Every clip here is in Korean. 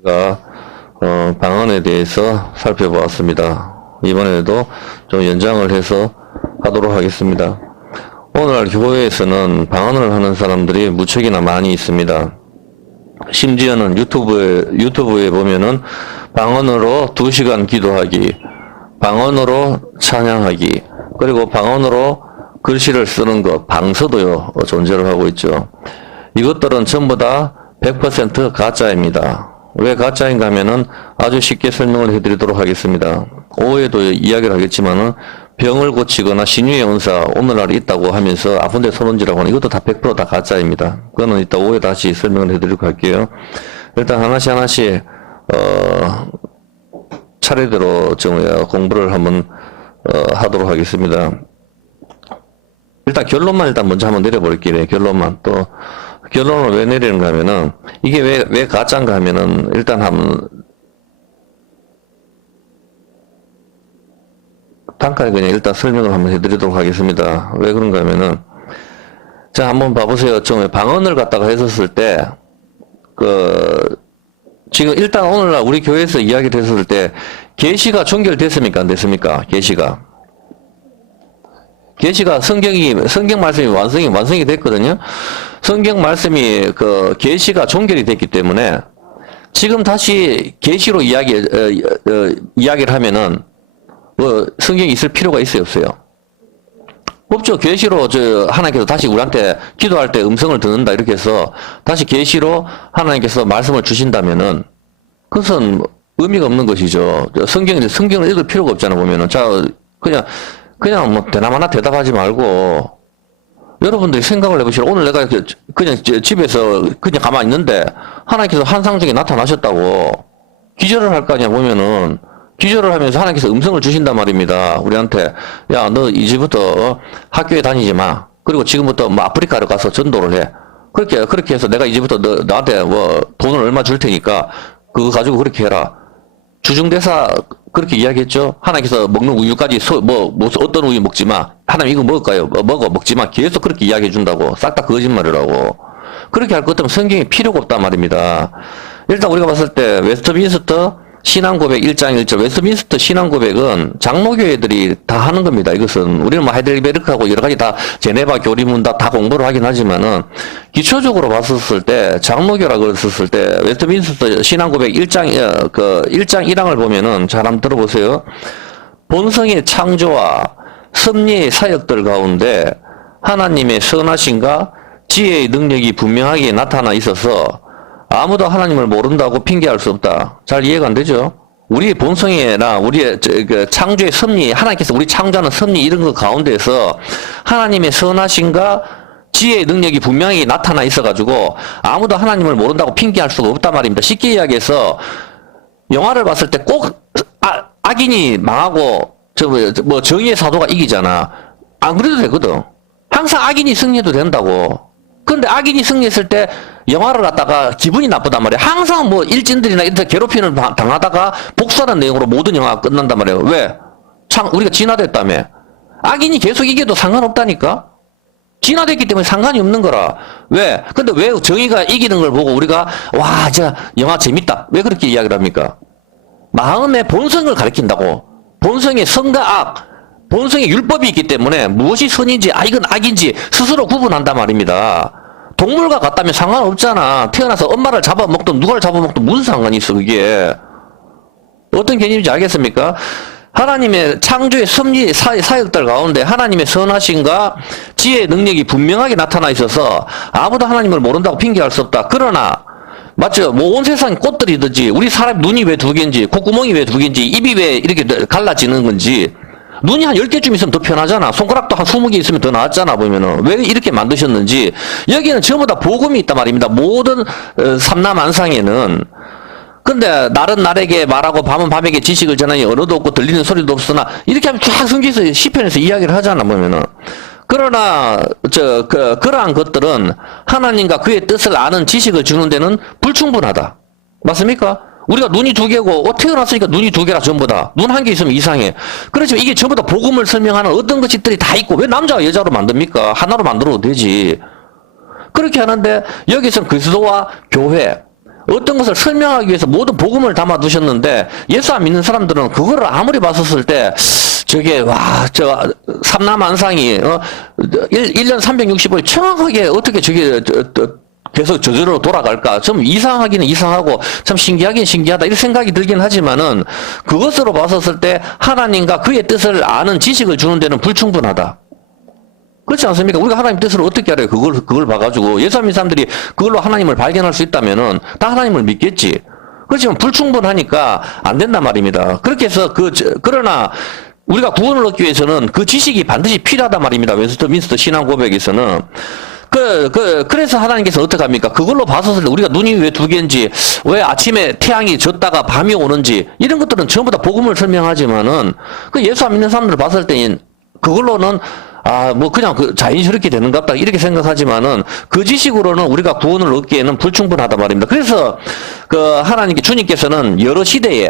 우리가 방언에 대해서 살펴보았습니다. 이번에도 좀 연장을 해서 하도록 하겠습니다. 오늘날 교회에서는 방언을 하는 사람들이 무척이나 많이 있습니다. 심지어는 유튜브에 보면은 방언으로 2시간 기도하기, 방언으로 찬양하기, 그리고 방언으로 글씨를 쓰는 것, 방서도요, 존재를 하고 있죠. 이것들은 전부 다 100% 가짜입니다. 왜 가짜인가 하면은 아주 쉽게 설명을 해드리도록 하겠습니다. 오후에도 이야기를 하겠지만은 병을 고치거나 신유의 은사 오늘날 있다고 하면서 아픈데 손 얹으라고 하는 이것도 다 100% 가짜입니다. 그거는 이따 오후에 다시 설명을 해드리고 할게요. 일단 하나씩 차례대로 좀 공부를 한번 하도록 하겠습니다. 일단 결론만 일단 먼저 한번 내려볼게요. 결론만. 또 결론을 왜 내리는가 하면은 이게 왜 가짜인가 하면은 일단 한번 단칼에 그냥 일단 설명을 한번 해드리도록 하겠습니다. 왜 그런가 하면은 자 한번 봐보세요. 좀 방언을 갖다가 했었을 때 지금 일단 오늘날 우리 교회에서 이야기를 했었을 때 계시가 종결됐습니까? 안 됐습니까? 계시가 성경 말씀이 완성이 됐거든요. 성경 말씀이 계시가 종결이 됐기 때문에 지금 다시 계시로 이야기를 하면은 성경이 있을 필요가 있어요, 없어요? 없죠. 계시로 하나님께서 다시 우리한테 기도할 때 음성을 듣는다 이렇게 해서 다시 계시로 하나님께서 말씀을 주신다면은 그것은 의미가 없는 것이죠. 성경을 읽을 필요가 없잖아 보면은. 자 그냥 뭐 대나마나 대답하지 말고 여러분들이 생각을 해보시라. 오늘 내가 그냥 집에서 그냥 가만히 있는데 하나님께서 환상 중에 나타나셨다고 기절을 할 거 아니야 보면은. 기절을 하면서 하나님께서 음성을 주신단 말입니다. 우리한테 야 너 이제부터 학교에 다니지 마. 그리고 지금부터 뭐 아프리카로 가서 전도를 해. 그렇게 해서 내가 이제부터 나한테 뭐 돈을 얼마 줄 테니까 그거 가지고 그렇게 해라. 주중대사 그렇게 이야기했죠. 하나님께서 먹는 우유까지 어떤 우유 먹지 마. 하나님 이거 먹을까요? 먹지 마. 계속 그렇게 이야기해 준다고. 싹 다 거짓말이라고. 그렇게 할 것 같으면 성경이 필요가 없단 말입니다. 일단 우리가 봤을 때 웨스트민스터 신앙고백 1장 1절 웨스트민스터 신앙고백은 장로교회들이 다 하는 겁니다. 이것은 우리는 뭐 하이델베르크하고 여러 가지 다 제네바 교리문 다 공부를 하긴 하지만은 기초적으로 봤었을 때 장로교라고 했었을 때 웨스트민스터 신앙고백 1장 1장을 보면은 잘 한번 들어보세요. 본성의 창조와 섭리의 사역들 가운데 하나님의 선하심과 지혜의 능력이 분명하게 나타나 있어서 아무도 하나님을 모른다고 핑계할 수 없다. 잘 이해가 안 되죠? 우리의 본성이나 우리의 창조의 섭리, 하나님께서 우리 창조하는 섭리 이런 것 가운데서 하나님의 선하심과 지혜의 능력이 분명히 나타나 있어가지고 아무도 하나님을 모른다고 핑계할 수가 없단 말입니다. 쉽게 이야기해서 영화를 봤을 때 꼭 악인이 망하고 정의의 사도가 이기잖아. 안 그래도 되거든. 항상 악인이 승리해도 된다고. 근데 악인이 승리했을 때 영화를 갖다가 기분이 나쁘단 말이야. 항상 뭐 일진들이나 이런 괴롭힘을 당하다가 복수하는 내용으로 모든 영화가 끝난단 말이에요. 왜? 우리가 진화됐다며. 악인이 계속 이겨도 상관없다니까? 진화됐기 때문에 상관이 없는 거라. 왜? 근데 왜 정의가 이기는 걸 보고 우리가 와, 진짜 영화 재밌다. 왜 그렇게 이야기를 합니까? 마음의 본성을 가리킨다고. 본성의 선과 악, 본성의 율법이 있기 때문에 무엇이 선인지 이건 악인지 스스로 구분한단 말입니다. 동물과 같다면 상관없잖아. 태어나서 엄마를 잡아먹든 누가를 잡아먹든 무슨 상관이 있어 그게. 어떤 개념인지 알겠습니까? 하나님의 창조의 섭리 사역들 가운데 하나님의 선하심과 지혜의 능력이 분명하게 나타나 있어서 아무도 하나님을 모른다고 핑계할 수 없다. 그러나 맞죠? 뭐 온 세상 꽃들이든지 우리 사람 눈이 왜 2개인지 콧구멍이 왜 2개인지 입이 왜 이렇게 갈라지는 건지 눈이 한 10개쯤 있으면 더 편하잖아. 손가락도 한 20개 있으면 더 나았잖아 보면은. 왜 이렇게 만드셨는지 여기는 전부 다 복음이 있단 말입니다. 모든 삼라만상에는. 근데 날은 날에게 말하고 밤은 밤에게 지식을 전하니 언어도 없고 들리는 소리도 없으나 이렇게 하면 쫙 성경에서 시편에서 이야기를 하잖아 보면은. 그러나 그러한 것들은 하나님과 그의 뜻을 아는 지식을 주는 데는 불충분하다. 맞습니까? 우리가 눈이 2개고 태어났으니까 눈이 2개라 전부 다. 눈 1개 있으면 이상해. 그렇지만 이게 전부 다 복음을 설명하는 어떤 것들이 다 있고 왜 남자와 여자로 만듭니까? 하나로 만들어도 되지. 그렇게 하는데 여기서는 그리스도와 교회 어떤 것을 설명하기 위해서 모든 복음을 담아 두셨는데 예수 안 믿는 사람들은 그거를 아무리 봤었을 때 저게 삼라만상이 1년 365일 정확하게 어떻게 저게 계속 저절로 돌아갈까? 좀 이상하기는 이상하고 참 신기하긴 신기하다 이런 생각이 들긴 하지만은 그것으로 봤었을 때 하나님과 그의 뜻을 아는 지식을 주는 데는 불충분하다. 그렇지 않습니까? 우리가 하나님 뜻을 어떻게 알아요? 그걸 봐가지고 예수 안 믿는 사람들이 그걸로 하나님을 발견할 수 있다면은 다 하나님을 믿겠지. 그렇지만 불충분하니까 안 된단 말입니다. 그렇게 해서 그러나 우리가 구원을 얻기 위해서는 그 지식이 반드시 필요하단 말입니다. 웨스트민스터 신앙 고백에서는. 그래서 하나님께서 어떻게 합니까? 그걸로 봤었을 때 우리가 눈이 왜 두 개인지, 왜 아침에 태양이 졌다가 밤이 오는지, 이런 것들은 전부 다 복음을 설명하지만은, 그 예수 안 믿는 사람들을 봤을 때는, 그걸로는, 그냥 자연스럽게 되는갑다, 이렇게 생각하지만은, 그 지식으로는 우리가 구원을 얻기에는 불충분하단 말입니다. 그래서, 주님께서는 여러 시대에,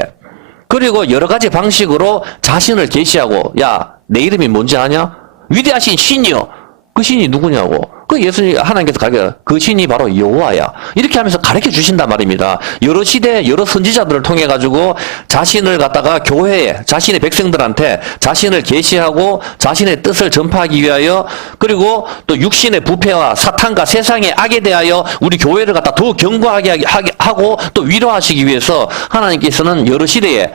그리고 여러 가지 방식으로 자신을 계시하고, 야, 내 이름이 뭔지 아냐? 위대하신 신이여. 그 신이 누구냐고. 하나님께서 그 신이 바로 여호와야. 이렇게 하면서 가르쳐 주신단 말입니다. 여러 시대, 여러 선지자들을 통해 가지고 자신을 갖다가 교회에, 자신의 백성들한테 자신을 계시하고 자신의 뜻을 전파하기 위하여, 그리고 또 육신의 부패와 사탄과 세상의 악에 대하여 우리 교회를 갖다 더 견고하게 하고 또 위로하시기 위해서 하나님께서는 여러 시대에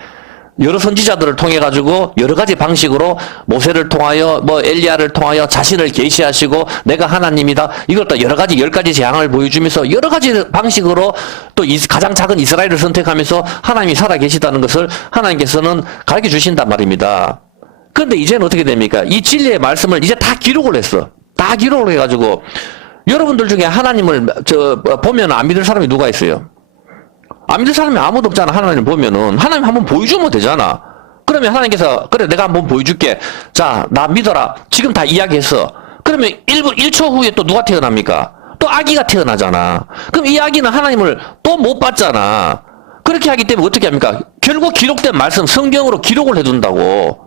여러 선지자들을 통해 가지고 여러 가지 방식으로 모세를 통하여 엘리야를 통하여 자신을 계시하시고 내가 하나님이다. 이걸 또 여러 가지 10가지 재앙을 보여주면서 여러 가지 방식으로 또 가장 작은 이스라엘을 선택하면서 하나님이 살아 계시다는 것을 하나님께서는 가르쳐 주신단 말입니다. 그런데 이제는 어떻게 됩니까? 이 진리의 말씀을 이제 다 기록을 했어. 다 기록을 해 가지고 여러분들 중에 하나님을 보면 안 믿을 사람이 누가 있어요? 안 믿을 사람이 아무도 없잖아. 하나님 보면은 하나님 한번 보여주면 되잖아. 그러면 하나님께서 그래 내가 한번 보여줄게. 자, 나 믿어라. 지금 다 이야기했어. 그러면 1초 후에 또 누가 태어납니까? 또 아기가 태어나잖아. 그럼 이 아기는 하나님을 또 못 봤잖아. 그렇게 하기 때문에 어떻게 합니까? 결국 기록된 말씀 성경으로 기록을 해둔다고.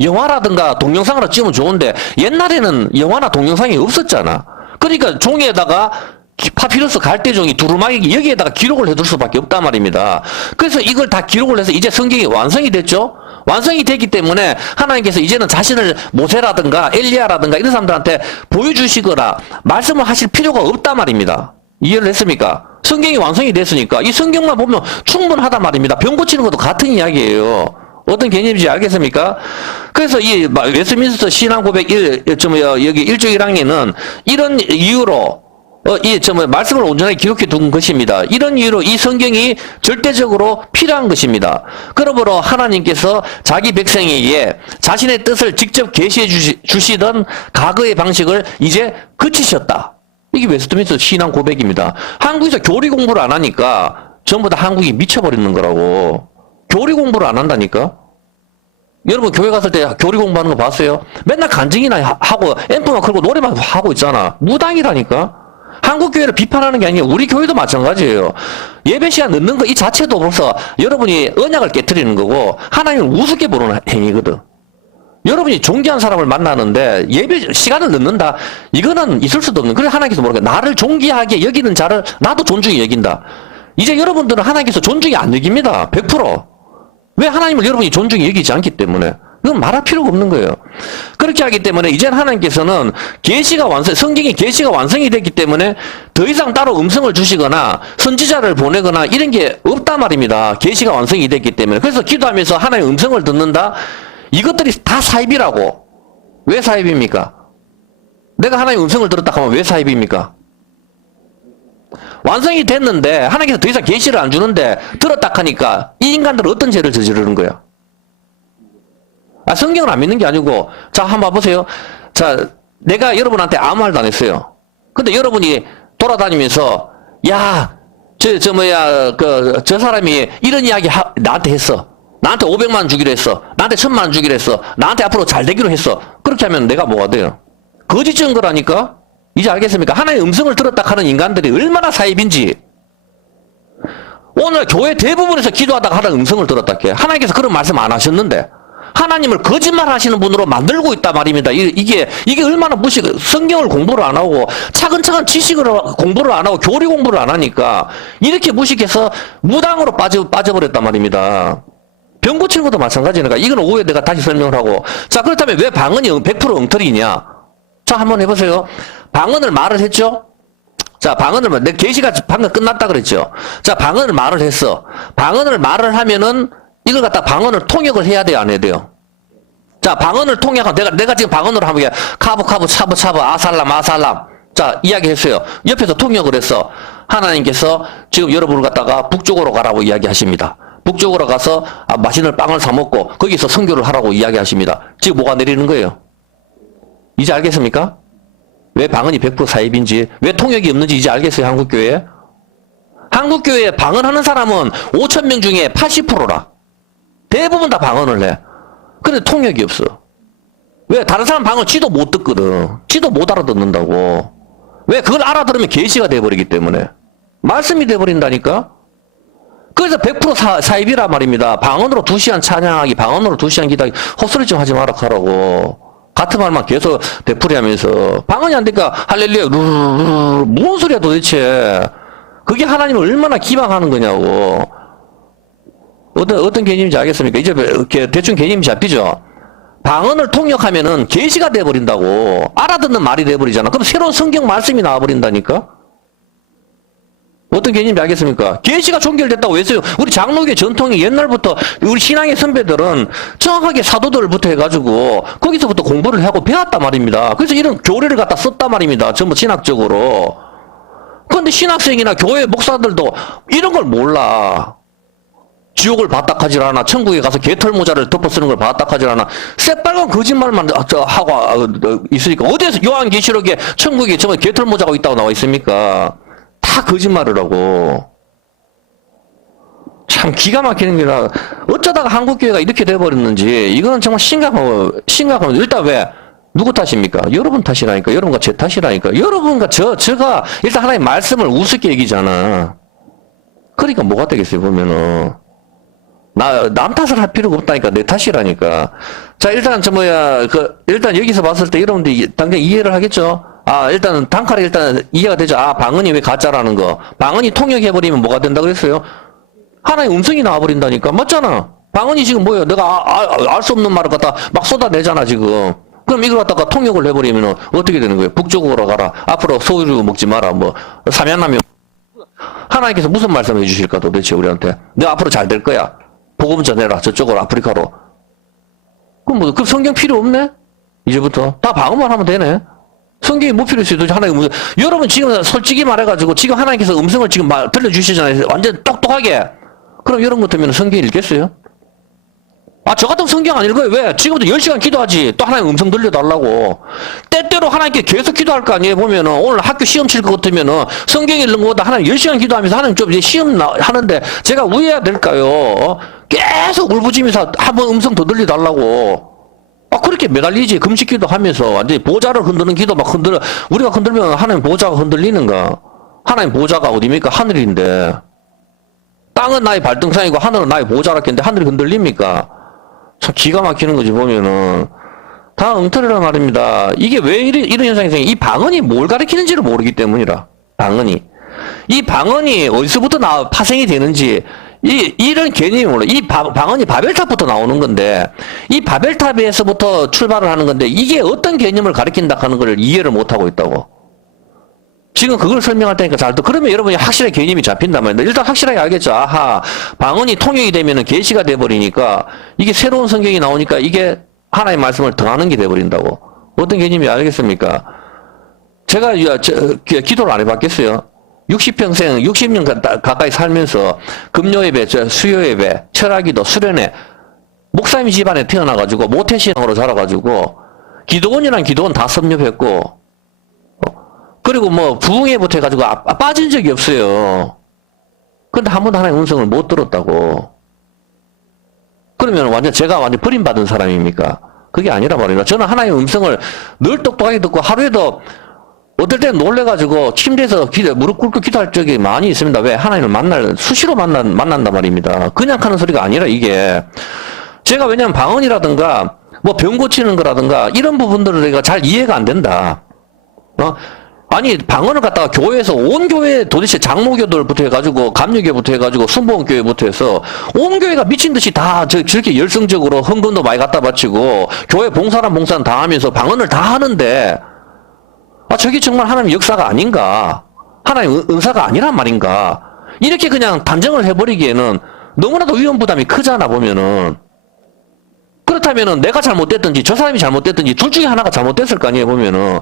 영화라든가 동영상으로 찍으면 좋은데 옛날에는 영화나 동영상이 없었잖아. 그러니까 종이에다가 파피루스 갈대종이 두루마기 여기에다가 기록을 해둘 수밖에 없단 말입니다. 그래서 이걸 다 기록을 해서 이제 성경이 완성이 됐죠. 완성이 됐기 때문에 하나님께서 이제는 자신을 모세라든가 엘리야라든가 이런 사람들한테 보여주시거나 말씀을 하실 필요가 없단 말입니다. 이해를 했습니까? 성경이 완성이 됐으니까 이 성경만 보면 충분하단 말입니다. 병 고치는 것도 같은 이야기예요. 어떤 개념인지 알겠습니까? 그래서 이 웨스트민스터 신앙 고백 여기 1조 1항에는 이런 이유로 말씀을 온전하게 기록해 둔 것입니다. 이런 이유로 이 성경이 절대적으로 필요한 것입니다. 그러므로 하나님께서 자기 백성에게 자신의 뜻을 직접 계시해 주시던 과거의 방식을 이제 그치셨다. 이게 웨스트민스터 신앙 고백입니다. 한국에서 교리 공부를 안 하니까 전부 다 한국이 미쳐버리는 거라고. 교리 공부를 안 한다니까? 여러분 교회 갔을 때 교리 공부하는 거 봤어요? 맨날 간증이나 하고 앰프만 걸고 노래만 하고 있잖아. 무당이라니까? 한국 교회를 비판하는 게 아니에요. 우리 교회도 마찬가지예요. 예배 시간 늦는 거 이 자체도 벌써 여러분이 언약을 깨트리는 거고 하나님을 우습게 보는 행위거든. 여러분이 존귀한 사람을 만나는데 예배 시간을 늦는다. 이거는 있을 수도 없는. 그래서 하나님께서 뭐랄까 나를 존귀하게 여기는 자를 나도 존중히 여긴다. 이제 여러분들은 하나님께서 존중이 안 여깁니다. 100%. 왜 하나님을 여러분이 존중히 여기지 않기 때문에. 그건 말할 필요가 없는 거예요. 그렇게 하기 때문에 이제는 하나님께서는 성경의 계시가 완성이 됐기 때문에 더 이상 따로 음성을 주시거나 선지자를 보내거나 이런 게 없단 말입니다. 계시가 완성이 됐기 때문에. 그래서 기도하면서 하나님의 음성을 듣는다. 이것들이 다 사입이라고. 왜 사입입니까? 내가 하나님의 음성을 들었다 하면 왜 사입입니까? 완성이 됐는데 하나님께서 더 이상 계시를 안 주는데 들었다 하니까 이 인간들은 어떤 죄를 저지르는 거야? 성경을 안 믿는 게 아니고, 자, 한번 봐보세요. 자, 내가 여러분한테 아무 말도 안 했어요. 근데 여러분이 돌아다니면서, 야, 저 사람이 이런 이야기 나한테 했어. 나한테 500만 원 주기로 했어. 나한테 1000만 원 주기로 했어. 나한테 앞으로 잘 되기로 했어. 그렇게 하면 내가 뭐가 돼요? 거짓 증거라니까? 이제 알겠습니까? 하나의 음성을 들었다 하는 인간들이 얼마나 사입인지. 오늘 교회 대부분에서 기도하다가 하나의 음성을 들었다 해. 하나님께서 그런 말씀 안 하셨는데. 하나님을 거짓말 하시는 분으로 만들고 있단 말입니다. 이게 얼마나 성경을 공부를 안 하고 차근차근 지식을 공부를 안 하고 교리 공부를 안 하니까 이렇게 무식해서 무당으로 빠져버렸단 말입니다. 병 고치는 것도 마찬가지니까 이건 오후에 내가 다시 설명을 하고. 자, 그렇다면 왜 방언이 100% 엉터리냐? 자, 한번 해보세요. 방언을 말을 했죠? 자, 방언을, 내 계시가 방금 끝났다 그랬죠? 자, 방언을 말을 했어. 방언을 말을 하면은 이걸 갖다 방언을 통역을 해야 돼요, 안 해야 돼요? 자, 방언을 통역하면 내가 지금 방언으로 하면 이게 카부, 차부, 아살람. 자, 이야기했어요. 옆에서 통역을 했어. 하나님께서 지금 여러분을 갖다가 북쪽으로 가라고 이야기하십니다. 북쪽으로 가서 맛있는 빵을 사 먹고 거기서 선교를 하라고 이야기하십니다. 지금 뭐가 내리는 거예요? 이제 알겠습니까? 왜 방언이 100% 사입인지, 왜 통역이 없는지 이제 알겠어요, 한국교회에? 한국교회에 방언하는 사람은 5,000명 중에 80%라. 대부분 다 방언을 해. 근데 통역이 없어. 왜? 다른 사람 방언 지도 못 듣거든. 지도 못 알아듣는다고. 왜? 그걸 알아들으면 계시가 돼버리기 때문에. 말씀이 돼버린다니까? 그래서 100% 사입이란 말입니다. 방언으로 2시간 찬양하기, 방언으로 2시간 기도하기, 헛소리 좀 하지 마라 하라고. 같은 말만 계속 되풀이하면서 방언이 안 되니까 할렐루야 루루루 무슨 소리야 도대체. 그게 하나님을 얼마나 기방하는 거냐고. 어떤 개념인지 알겠습니까? 이제 대충 개념이 잡히죠? 방언을 통역하면은 계시가 돼버린다고. 알아듣는 말이 돼버리잖아. 그럼 새로운 성경 말씀이 나와버린다니까? 어떤 개념인지 알겠습니까? 계시가 종결됐다고 했어요. 우리 장로교 전통이 옛날부터 우리 신앙의 선배들은 정확하게 사도들부터 해가지고 거기서부터 공부를 하고 배웠단 말입니다. 그래서 이런 교리를 갖다 썼단 말입니다. 전부 신학적으로. 그런데 신학생이나 교회 목사들도 이런 걸 몰라. 지옥을 바닥하질 않아. 천국에 가서 개털 모자를 덮어 쓰는 걸 바닥하질 않아. 새빨간 거짓말만 하고 있으니까. 어디에서 요한계시록에 천국에 정말 개털 모자가 있다고 나와 있습니까? 다 거짓말을 하고. 참 기가 막히는 게라. 어쩌다가 한국교회가 이렇게 돼버렸는지 이건 정말 심각하고 일단 왜? 누구 탓입니까? 여러분 탓이라니까. 여러분과 제 탓이라니까. 여러분과 제가 일단 하나의 말씀을 우습게 얘기잖아. 그러니까 뭐가 되겠어요 보면은. 남 탓을 할 필요가 없다니까. 내 탓이라니까. 자, 일단 일단 여기서 봤을 때 여러분들이 당장 이해를 하겠죠? 일단 단칼에 일단 이해가 되죠. 방언이 왜 가짜라는 거. 방언이 통역해버리면 뭐가 된다 그랬어요? 하나의 음성이 나와버린다니까. 맞잖아. 방언이 지금 뭐예요? 내가 알 수 없는 말을 갖다 막 쏟아내잖아, 지금. 그럼 이걸 갖다가 통역을 해버리면 어떻게 되는 거예요? 북쪽으로 가라. 앞으로 소유 먹지 마라. 삼양라면. 하나님께서 무슨 말씀을 해주실까 도대체 우리한테? 너 앞으로 잘 될 거야. 복음 전해라. 저쪽으로 아프리카로. 그럼 그 성경 필요 없네? 이제부터. 다 방언만 하면 되네? 성경이 뭐 필요했어요? 하나님 여러분 지금 솔직히 말해가지고 지금 하나님께서 음성을 지금 들려주시잖아요. 완전 똑똑하게. 그럼 여러분 같으면 성경 읽겠어요? 저 같은 성경 안 읽어요. 왜? 지금부터 10시간 기도하지. 또 하나님 음성 들려달라고. 때때로 하나님께 계속 기도할 거 아니에요. 보면은 오늘 학교 시험 칠 것 같으면은 성경 읽는 것보다 하나님 10시간 기도하면서 하나님 좀 이제 시험 하는데 제가 우해야 될까요? 계속 울부짖으면서 한번 음성 더 들려달라고. 그렇게 매달리지. 금식 기도하면서 완전히 보좌를 흔드는 기도 막 흔들어. 우리가 흔들면 하나님 보좌가 흔들리는가? 하나님 보좌가 어디입니까? 하늘인데. 땅은 나의 발등상이고 하늘은 나의 보좌라 했는데 하늘이 흔들립니까? 참 기가 막히는 거지 보면은. 다 엉터리란 말입니다. 이게 왜 이런 현상이 생겨? 이 방언이 뭘 가리키는지를 모르기 때문이라. 방언이. 이 방언이 어디서부터 파생이 되는지 이런 개념이 몰라. 이 방언이 바벨탑부터 나오는 건데 이 바벨탑에서부터 출발을 하는 건데 이게 어떤 개념을 가리킨다 하는 걸 이해를 못하고 있다고. 지금 그걸 설명할 테니까 잘 그러면 여러분이 확실하게 개념이 잡힌단 말입니다. 일단 확실하게 알겠죠. 방언이 통역이 되면은 계시가 돼버리니까 이게 새로운 성경이 나오니까 이게 하나의 말씀을 더하는 게 돼버린다고. 어떤 개념이 알겠습니까? 제가 기도를 안 해봤겠어요. 60평생, 60년 가까이 살면서 금요예배, 수요예배, 철학기도, 수련회, 목사님 집안에 태어나가지고 모태신앙으로 자라가지고 기도원이랑 기도원 다 섭렵했고 그리고 부흥회부터 해가지고 빠진 적이 없어요. 근데 한 번도 하나님의 음성을 못 들었다고. 그러면 제가 완전 버림받은 사람입니까? 그게 아니라 말입니다. 저는 하나님의 음성을 늘 똑똑하게 듣고 하루에도 어떨 때는 놀래가지고 침대에서 무릎 꿇고 기도할 적이 많이 있습니다. 왜? 하나님을 수시로 만난단 말입니다. 그냥 하는 소리가 아니라 이게. 제가 왜냐면 방언이라든가 뭐 병 고치는 거라든가 이런 부분들을 내가 잘 이해가 안 된다. 아니 방언을 갖다가 교회에서 온 교회 도대체 장로교들부터 해가지고 감리교부터 해가지고 순복음교회부터 해서 온 교회가 미친 듯이 다 저렇게 열성적으로 헌금도 많이 갖다 바치고 교회 봉사란 다 하면서 방언을 다 하는데 저게 정말 하나님 역사가 아닌가, 하나님 은사가 아니란 말인가, 이렇게 그냥 단정을 해버리기에는 너무나도 위험 부담이 크잖아 보면은. 그렇다면은 내가 잘못됐든지 저 사람이 잘못됐든지 둘 중에 하나가 잘못됐을 거 아니에요 보면은.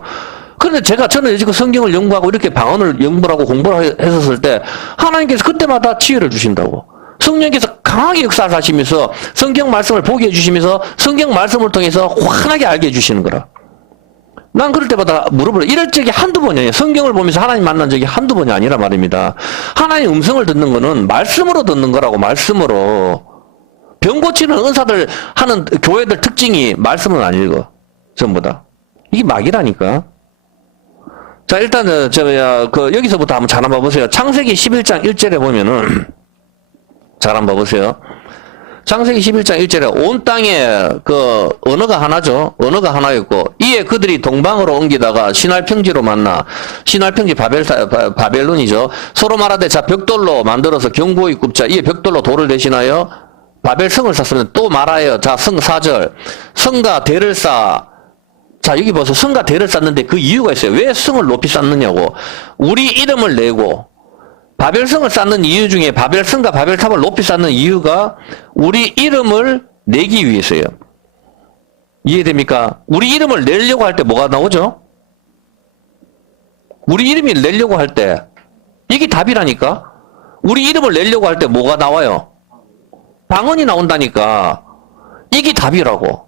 그런데 저는 지금 성경을 연구하고 이렇게 방언을 연구하고 공부를 했었을 때 하나님께서 그때마다 치유를 주신다고. 성령께서 강하게 역사를 하시면서 성경 말씀을 보게 해주시면서 성경 말씀을 통해서 환하게 알게 해주시는 거라. 난 그럴 때마다 물어보려. 이럴 적이 한두 번이에요. 성경을 보면서 하나님 만난 적이 한두 번이 아니라 말입니다. 하나님 음성을 듣는 거는 말씀으로 듣는 거라고, 말씀으로. 병 고치는 은사들 하는 교회들 특징이 말씀은 안 읽어. 전부 다. 이게 막이라니까. 자, 일단은, 여기서부터 한번 잘 한번 봐보세요. 창세기 11장 1절에 보면은, 잘 한번 봐보세요. 창세기 11장 1절에 온 땅에 언어가 하나죠. 언어가 하나였고, 이에 그들이 동방으로 옮기다가 신할평지로 만나, 신할평지 바벨론이죠. 서로 말하되 자, 벽돌로 만들어서 경고히 굽자. 이에 벽돌로 돌을 대신하여 바벨성을 쌓으면 또 말하여, 자, 성 4절. 성과 대를 쌓아. 자, 여기 보세요. 성과 대를 쌓는데 그 이유가 있어요. 왜 성을 높이 쌓느냐고. 우리 이름을 내고, 바벨성을 쌓는 이유 중에 바벨성과 바벨탑을 높이 쌓는 이유가 우리 이름을 내기 위해서예요. 이해됩니까? 우리 이름을 내려고 할 때 뭐가 나오죠? 우리 이름을 내려고 할 때, 이게 답이라니까? 우리 이름을 내려고 할 때 뭐가 나와요? 방언이 나온다니까. 이게 답이라고.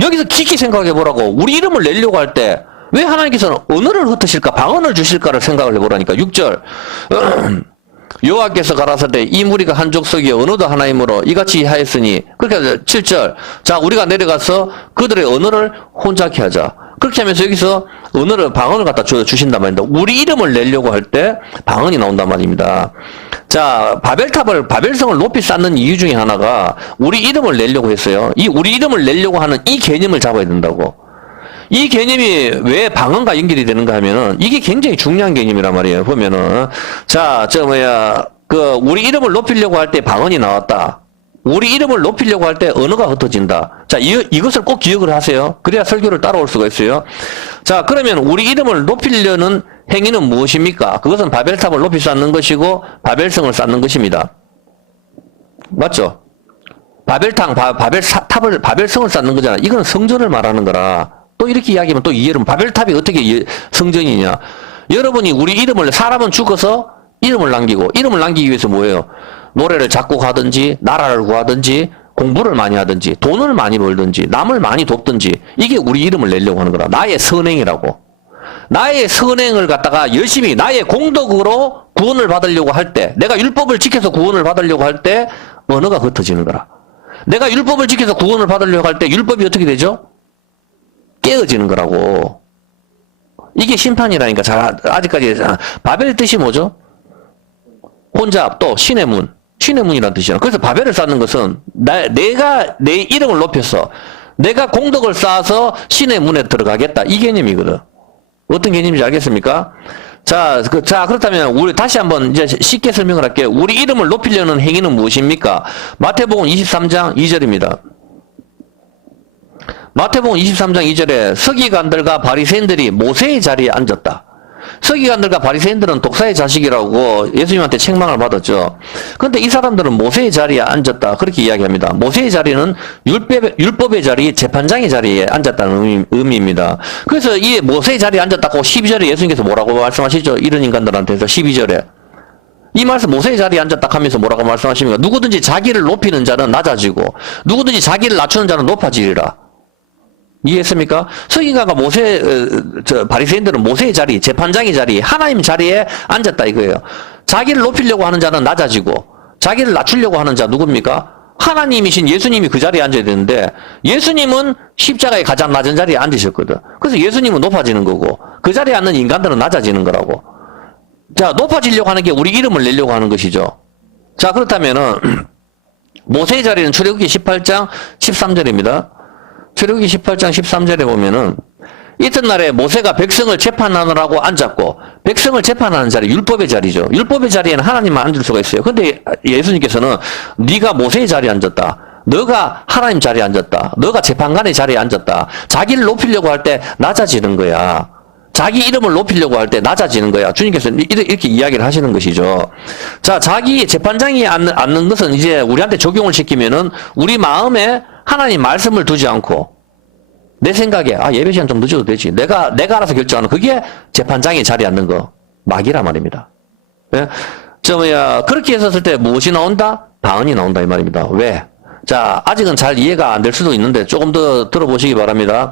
여기서 깊이 생각해 보라고. 우리 이름을 내려고 할 때 왜 하나님께서는 언어를 흩으실까, 방언을 주실까를 생각을 해보라니까. 6절. 여호와께서 가라사대 이 무리가 한 족속이여 언어도 하나이므로 이같이 하였으니. 그렇게 7절. 자, 우리가 내려가서 그들의 언어를 혼잡케 하자. 그렇게 하면서 여기서 언어를, 방언을 갖다 주신단 말입니다. 우리 이름을 내려고 할 때 방언이 나온단 말입니다. 자, 바벨성을 높이 쌓는 이유 중에 하나가 우리 이름을 내려고 했어요. 이 우리 이름을 내려고 하는 이 개념을 잡아야 된다고. 이 개념이 왜 방언과 연결이 되는가 하면은 이게 굉장히 중요한 개념이란 말이에요. 보면은, 자, 우리 이름을 높이려고 할 때 방언이 나왔다. 우리 이름을 높이려고 할 때 언어가 흩어진다. 자, 이것을 꼭 기억을 하세요. 그래야 설교를 따라올 수가 있어요. 자, 그러면 우리 이름을 높이려는 행위는 무엇입니까? 그것은 바벨탑을 높이 쌓는 것이고 바벨성을 쌓는 것입니다. 맞죠? 바벨성을 쌓는 거잖아. 이건 성전을 말하는 거라. 또 이렇게 이야기하면 또 이해를, 바벨탑이 어떻게 성전이냐. 여러분이 우리 이름을, 사람은 죽어서 이름을 남기고, 이름을 남기기 위해서 뭐예요? 노래를 작곡하든지, 나라를 구하든지, 공부를 많이 하든지, 돈을 많이 벌든지, 남을 많이 돕든지, 이게 우리 이름을 내려고 하는 거라. 나의 선행이라고. 나의 선행을 갖다가 열심히, 나의 공덕으로 구원을 받으려고 할 때, 내가 율법을 지켜서 구원을 받으려고 할 때, 언어가 흩어지는 거라. 내가 율법을 지켜서 구원을 받으려고 할 때, 율법이 어떻게 되죠? 깨어지는 거라고. 이게 심판이라니까. 아직까지. 바벨의 뜻이 뭐죠? 혼잡, 또 신의 문. 신의 문이라는 뜻이잖아. 그래서 바벨을 쌓는 것은 내가 내 이름을 높여서 내가 공덕을 쌓아서 신의 문에 들어가겠다. 이 개념이거든. 어떤 개념인지 알겠습니까? 자, 그렇다면 우리 다시 한번 이제 쉽게 설명을 할게요. 우리 이름을 높이려는 행위는 무엇입니까? 마태복음 23장 2절입니다. 마태복음 23장 2절에 서기관들과 바리새인들이 모세의 자리에 앉았다. 서기관들과 바리새인들은 독사의 자식이라고 예수님한테 책망을 받았죠. 그런데 이 사람들은 모세의 자리에 앉았다. 그렇게 이야기합니다. 모세의 자리는 율법의 자리, 재판장의 자리에 앉았다는 의미입니다. 그래서 이 모세의 자리에 앉았다고 12절에 예수님께서 뭐라고 말씀하시죠? 이런 인간들한테서 12절에. 이 말씀 모세의 자리에 앉았다 하면서 뭐라고 말씀하십니까? 누구든지 자기를 높이는 자는 낮아지고 누구든지 자기를 낮추는 자는 높아지리라. 이해했습니까? 서기관과 바리새인들은 모세의 자리, 재판장의 자리, 하나님 자리에 앉았다 이거예요. 자기를 높이려고 하는 자는 낮아지고 자기를 낮추려고 하는 자 누굽니까? 하나님이신 예수님이 그 자리에 앉아야 되는데 예수님은 십자가의 가장 낮은 자리에 앉으셨거든. 그래서 예수님은 높아지는 거고 그 자리에 앉는 인간들은 낮아지는 거라고. 자, 높아지려고 하는 게 우리 이름을 내려고 하는 것이죠. 자, 그렇다면은 모세의 자리는 출애굽기 18장 13절입니다. 출애굽기 18장 13절에 보면은 이튿날에 모세가 백성을 재판하느라고 앉았고, 백성을 재판하는 자리, 율법의 자리죠. 율법의 자리에는 하나님만 앉을 수가 있어요. 근데 예수님께서는 네가 모세의 자리에 앉았다, 너가 하나님 자리에 앉았다, 너가 재판관의 자리에 앉았다. 자기를 높이려고 할 때 낮아지는 거야. 자기 이름을 높이려고 할 때 낮아지는 거야. 주님께서 이렇게 이야기를 하시는 것이죠. 자, 자기 재판장이 앉는 것은 이제 우리한테 적용을 시키면은 우리 마음에 하나님 말씀을 두지 않고 내 생각에 예배 시간 좀 늦어도 되지, 내가 알아서 결정하는, 그게 재판장의 자리에 앉는 거 막이라 말입니다. 예? 그렇게 했었을 때 무엇이 나온다? 방언이 나온다 이 말입니다. 왜? 자, 아직은 잘 이해가 안 될 수도 있는데 조금 더 들어보시기 바랍니다.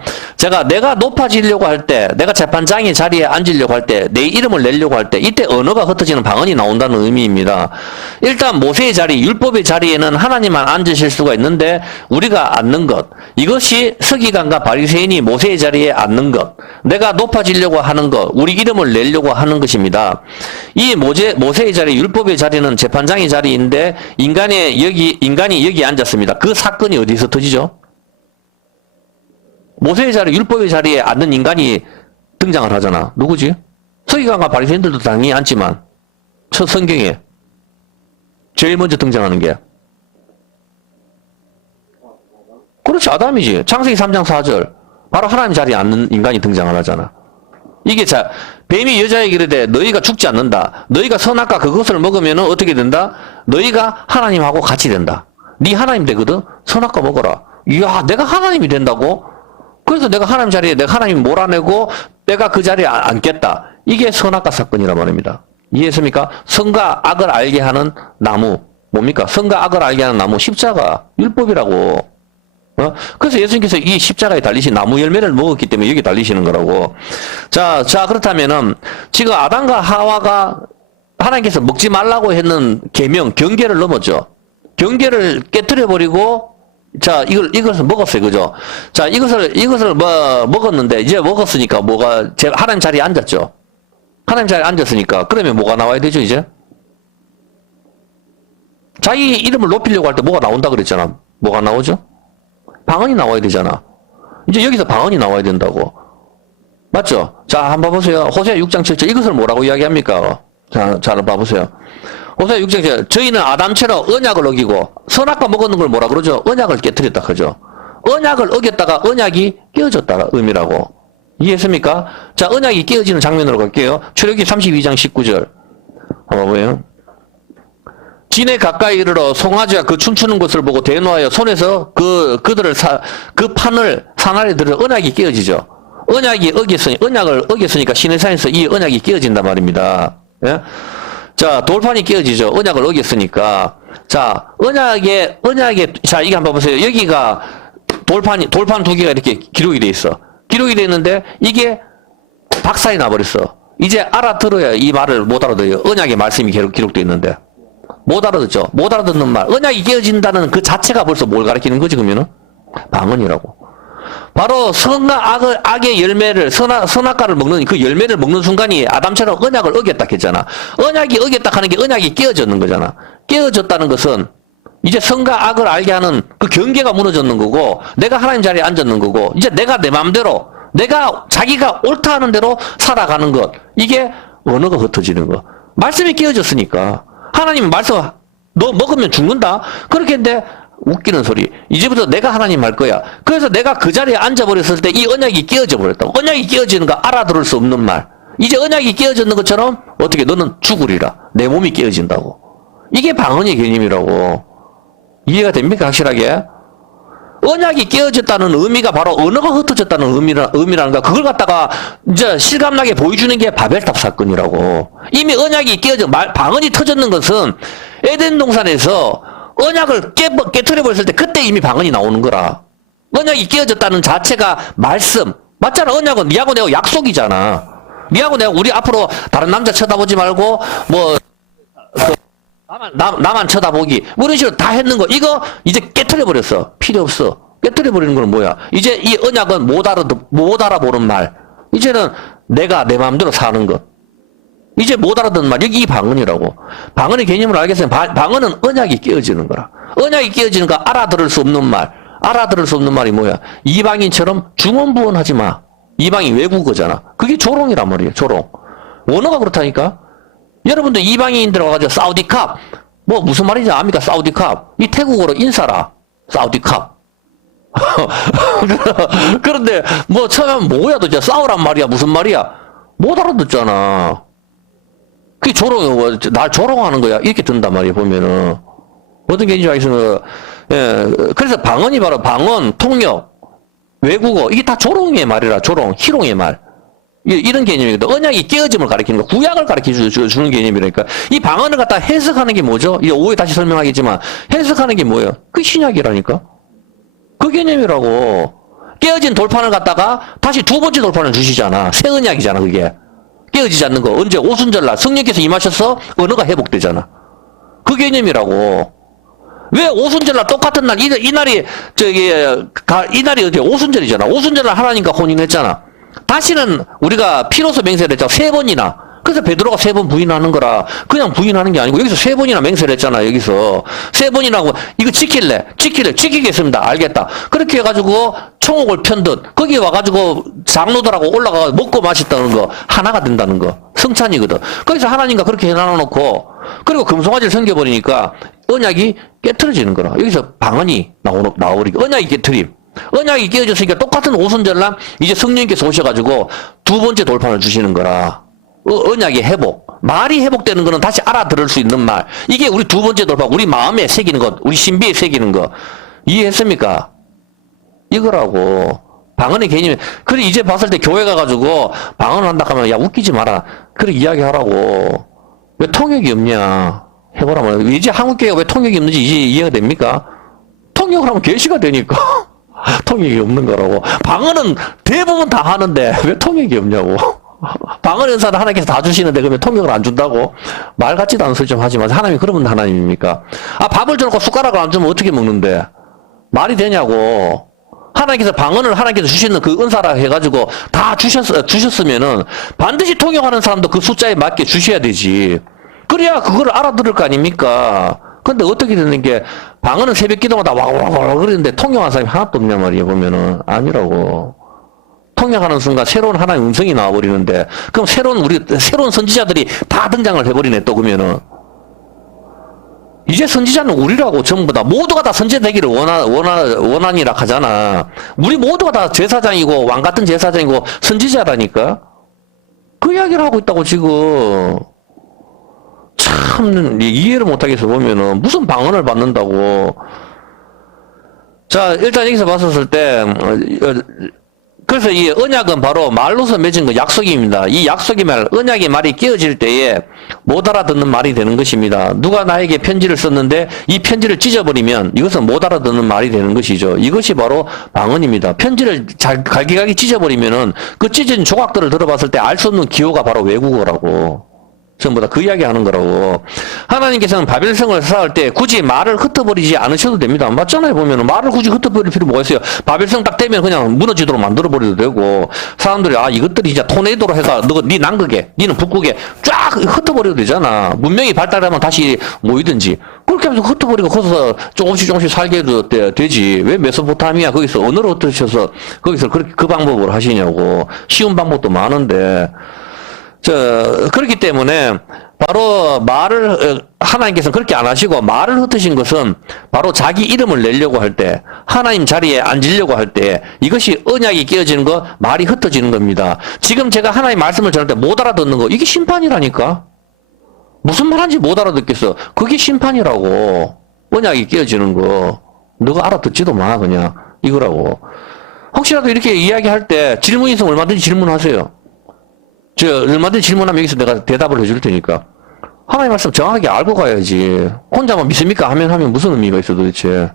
내가 높아지려고 할 때, 내가 재판장의 자리에 앉으려고 할 때, 내 이름을 내려고 할 때, 이때 언어가 흩어지는 방언이 나온다는 의미입니다. 일단 모세의 자리, 율법의 자리에는 하나님만 앉으실 수가 있는데 우리가 앉는 것, 이것이 서기관과 바리새인이 모세의 자리에 앉는 것, 내가 높아지려고 하는 것, 우리 이름을 내려고 하는 것입니다. 이 모세의 자리, 율법의 자리는 재판장의 자리인데 인간이 여기 앉았습니다. 그 사건이 어디서 터지죠? 모세의 자리, 율법의 자리에 앉는 인간이 등장을 하잖아. 누구지? 서기관과 바리새인들도 당연히 앉지만 첫 성경에 제일 먼저 등장하는 게 그렇지, 아담이지. 창세기 3장 4절 바로 하나님 자리에 앉는 인간이 등장을 하잖아. 이게 뱀이 여자에게 이르되 너희가 죽지 않는다, 너희가 선악과 그것을 먹으면 어떻게 된다? 너희가 하나님하고 같이 된다. 네 하나님 되거든? 선악과 먹어라. 이야, 내가 하나님이 된다고? 그래서 내가 하나님 자리에 내가 하나님 몰아내고 내가 그 자리에 앉겠다. 이게 선악과 사건이란 말입니다. 이해했습니까? 선과 악을 알게 하는 나무. 뭡니까? 선과 악을 알게 하는 나무, 십자가, 율법이라고. 그래서 예수님께서 이 십자가에 달리신 나무 열매를 먹었기 때문에 여기 달리시는 거라고. 자, 그렇다면은 지금 아담과 하와가 하나님께서 먹지 말라고 했는 계명, 경계를 넘었죠. 경계를 깨뜨려버리고, 자, 이것을 먹었어요. 그죠? 자, 이것을 먹었는데, 이제 먹었으니까 하나님 자리에 앉았죠. 하나님 자리에 앉았으니까, 그러면 뭐가 나와야 되죠, 이제? 자기 이름을 높이려고 할 때 뭐가 나온다 그랬잖아. 뭐가 나오죠? 방언이 나와야 되잖아. 이제 여기서 방언이 나와야 된다고. 맞죠? 자, 한번 봐보세요. 호세아 6장 7절. 이것을 뭐라고 이야기합니까? 자, 잘 봐보세요. 호세아 6장 7절. 저희는 아담처럼 언약을 어기고, 선악과 먹었는 걸 뭐라 그러죠? 언약을 깨뜨렸다 그러죠. 언약을 어겼다가 언약이 깨어졌다가 의미라고. 이해했습니까? 자, 언약이 깨어지는 장면으로 갈게요. 출애굽기 32장 19절. 한번 보세요. 진에 가까이 이르러 송아지가 그 춤추는 것을 보고 대노하여 손에서 그들을 그 판을 산아래 들어 언약이 깨어지죠. 언약을 어겼으니까 시내산에서 이 언약이 깨어진단 말입니다. 예? 자, 돌판이 깨어지죠. 언약을 어겼으니까. 자, 자, 이게 한번 보세요. 여기가 돌판 두 개가 이렇게 기록이 돼 있어. 기록이 돼 있는데 이게 박살이 나버렸어. 이제 알아들어야 이 말을 못 알아들어요. 언약의 말씀이 기록돼 있는데. 못 알아듣죠? 못 알아듣는 말. 언약이 깨어진다는 그 자체가 벌써 뭘 가리키는 거지, 그러면은? 방언이라고. 바로 악의 열매를, 선악과를 먹는, 그 열매를 먹는 순간이 아담처럼 언약을 어겼다 했잖아. 언약이 어겼다 하는 게 언약이 깨어졌는 거잖아. 깨어졌다는 것은 이제 선과 악을 알게 하는 그 경계가 무너졌는 거고, 내가 하나님 자리에 앉았는 거고, 이제 내가 내 마음대로, 자기가 옳다 하는 대로 살아가는 것. 이게 언어가 흩어지는 거. 말씀이 깨어졌으니까. 하나님 말씀, 너 먹으면 죽는다? 그렇게 했는데, 웃기는 소리. 이제부터 내가 하나님 할 거야. 그래서 내가 그 자리에 앉아버렸을 때 이 언약이 깨어져 버렸다. 언약이 깨어지는 거 알아들을 수 없는 말. 이제 언약이 깨어졌는 것처럼 어떻게 너는 죽으리라. 내 몸이 깨어진다고. 이게 방언의 개념이라고. 이해가 됩니까? 확실하게? 언약이 깨어졌다는 의미가 바로 언어가 흩어졌다는 의미라는 거. 그걸 갖다가 이제 실감나게 보여주는 게 바벨탑 사건이라고. 이미 언약이 방언이 터졌는 것은 에덴 동산에서 언약을 깨트려버렸을 때 그때 이미 방언이 나오는 거라. 언약이 깨어졌다는 자체가 말씀. 맞잖아. 언약은 니하고 내가 약속이잖아. 니하고 내가 우리 앞으로 다른 남자 쳐다보지 말고 나만 쳐다보기. 뭐 이런 식으로 다 했는 거. 이거 이제 깨트려버렸어. 필요 없어. 깨트려버리는 건 뭐야? 이제 이 언약은 못 알아보는 말. 이제는 내가 내 마음대로 사는 것. 이제 못 알아듣는 말. 여기 이 방언이라고. 방언의 개념을 알겠으면 방언은 언약이 깨어지는 거라. 언약이 깨어지는 거 알아들을 수 없는 말. 알아들을 수 없는 말이 뭐야? 이방인처럼 중언부언하지 마. 이방인 외국어잖아. 그게 조롱이란 말이에요. 조롱. 원어가 그렇다니까. 여러분들 이방인들 와가지고 사우디캅 뭐 무슨 말인지 압니까? 사우디캅 이 태국어로 인사라. 사우디캅. 그런데 뭐 처음에 뭐야 도대체 싸우란 말이야 무슨 말이야 못 알아듣잖아. 그게 조롱, 날 조롱하는 거야 이렇게 든단 말이야. 보면은 어떤 게 있는지 알겠으면 그래서 방언이 바로 방언, 통역, 외국어 이게 다 조롱의 말이라. 조롱, 희롱의 말. 이런 개념이거든. 언약이 깨어짐을 가리키는 거, 구약을 가리켜 주는 개념이라니까. 이 방언을 갖다 해석하는 게 뭐죠? 이 오후에 다시 설명하겠지만 해석하는 게 뭐예요? 그 신약이라니까. 그 개념이라고. 깨어진 돌판을 갖다가 다시 두 번째 돌판을 주시잖아. 새 언약이잖아 그게. 깨어지지 않는 거. 언제? 오순절날 성령께서 임하셔서 언어가 회복되잖아. 그 개념이라고. 왜 오순절날 똑같은 날 이날이 이날이 어디 오순절이잖아. 오순절날 하나님과 혼인했잖아. 다시는 우리가 피로서 맹세를 했잖아. 세 번이나. 그래서 베드로가 세 번 부인하는 거라. 그냥 부인하는 게 아니고 여기서 세 번이나 맹세를 했잖아. 여기서 세 번이라고 이거 지키겠습니다. 알겠다. 그렇게 해가지고 총옥을 편듯 거기 와가지고 장로들하고 올라가 먹고 마셨다는 거 하나가 된다는 거 성찬이거든. 거기서 하나님과 그렇게 해놔놓고 그리고 금송아지를 섬겨버리니까 언약이 깨트려지는 거라. 여기서 방언이 나오니까 언약이 깨트림. 언약이 깨어졌으니까 똑같은 오순절날 이제 성령님께서 오셔가지고 두 번째 돌판을 주시는 거라. 언약의 회복. 말이 회복되는 거는 다시 알아들을 수 있는 말. 이게 우리 두 번째 돌판, 우리 마음에 새기는 것, 우리 신비에 새기는 거. 이해했습니까? 이거라고. 방언의 개념이. 그래, 이제 봤을 때 교회 가가지고 방언을 한다 하면, 야, 웃기지 마라. 그래, 이야기하라고. 왜 통역이 없냐. 해보라 말이야. 이제 한국교회가 왜 통역이 없는지 이제 이해가 됩니까? 통역을 하면 계시가 되니까. 통역이 없는 거라고. 방언은 대부분 다 하는데 왜 통역이 없냐고. 방언 은사는 하나님께서 다 주시는데 그러면 통역을 안 준다고? 말 같지도 않은 소리 좀 하지 마세요. 하나님이 그러면 하나님입니까? 아, 밥을 줘놓고 숟가락을 안 주면 어떻게 먹는데? 말이 되냐고. 하나님께서 방언을 하나님께서 주시는 그 은사라 해가지고 다 주셨으면은 반드시 통역하는 사람도 그 숫자에 맞게 주셔야 되지. 그래야 그걸 알아들을 거 아닙니까? 근데 어떻게 되는 게 방언은 새벽 기도마다 와와와 그러는데 통역하는 사람이 하나도 없냔 말이에요. 보면은 아니라고. 통역하는 순간 새로운 하나의 음성이 나와버리는데 그럼 새로운 선지자들이 다 등장을 해버리네. 또 그러면은 이제 선지자는 우리라고. 전부 다 모두가 다 선지자 되기를 원하니라 하잖아. 우리 모두가 다 제사장이고 왕 같은 제사장이고 선지자라니까. 그 이야기를 하고 있다고 지금. 참 이해를 못하겠어. 보면은 무슨 방언을 받는다고. 자, 일단 여기서 봤었을 때 그래서 이 언약은 바로 말로서 맺은 그 약속입니다. 이 약속의 말, 언약의 말이 깨어질 때에 못 알아듣는 말이 되는 것입니다. 누가 나에게 편지를 썼는데 이 편지를 찢어버리면 이것은 못 알아듣는 말이 되는 것이죠. 이것이 바로 방언입니다. 편지를 갈기갈기 찢어버리면은 그 찢어진 조각들을 들어봤을 때 알 수 없는 기호가 바로 외국어라고. 전부 다 그 이야기 하는 거라고. 하나님께서는 바벨성을 쌓을 때 굳이 말을 흩어버리지 않으셔도 됩니다. 맞잖아요. 보면은 말을 굳이 흩어버릴 필요 뭐가 있어요. 바벨성 딱 되면 그냥 무너지도록 만들어버려도 되고, 사람들이 이것들이 이제 토네이도로 해서 네 남극에, 니는 북극에 쫙 흩어버려도 되잖아. 문명이 발달하면 다시 모이든지. 그렇게 하면서 흩어버리고 거기서 조금씩 살게 해도 되지. 왜 메소포타미아 거기서 언어를 흩으셔서 거기서 그렇게 그 방법을 하시냐고. 쉬운 방법도 많은데. 그렇기 때문에, 바로 말을, 하나님께서는 그렇게 안 하시고, 말을 흩으신 것은 바로 자기 이름을 내려고 할 때, 하나님 자리에 앉으려고 할 때, 이것이 언약이 깨어지는 거, 말이 흩어지는 겁니다. 지금 제가 하나님 말씀을 전할 때 못 알아듣는 거, 이게 심판이라니까? 무슨 말 하는지 못 알아듣겠어. 그게 심판이라고. 언약이 깨어지는 거. 너가 알아듣지도 마, 그냥. 이거라고. 혹시라도 이렇게 이야기할 때 질문이 있으면 얼마든지 질문하세요. 얼마든지 질문하면 여기서 내가 대답을 해줄 테니까. 하나님 말씀 정확하게 알고 가야지. 혼자만 믿습니까? 하면 무슨 의미가 있어 도대체.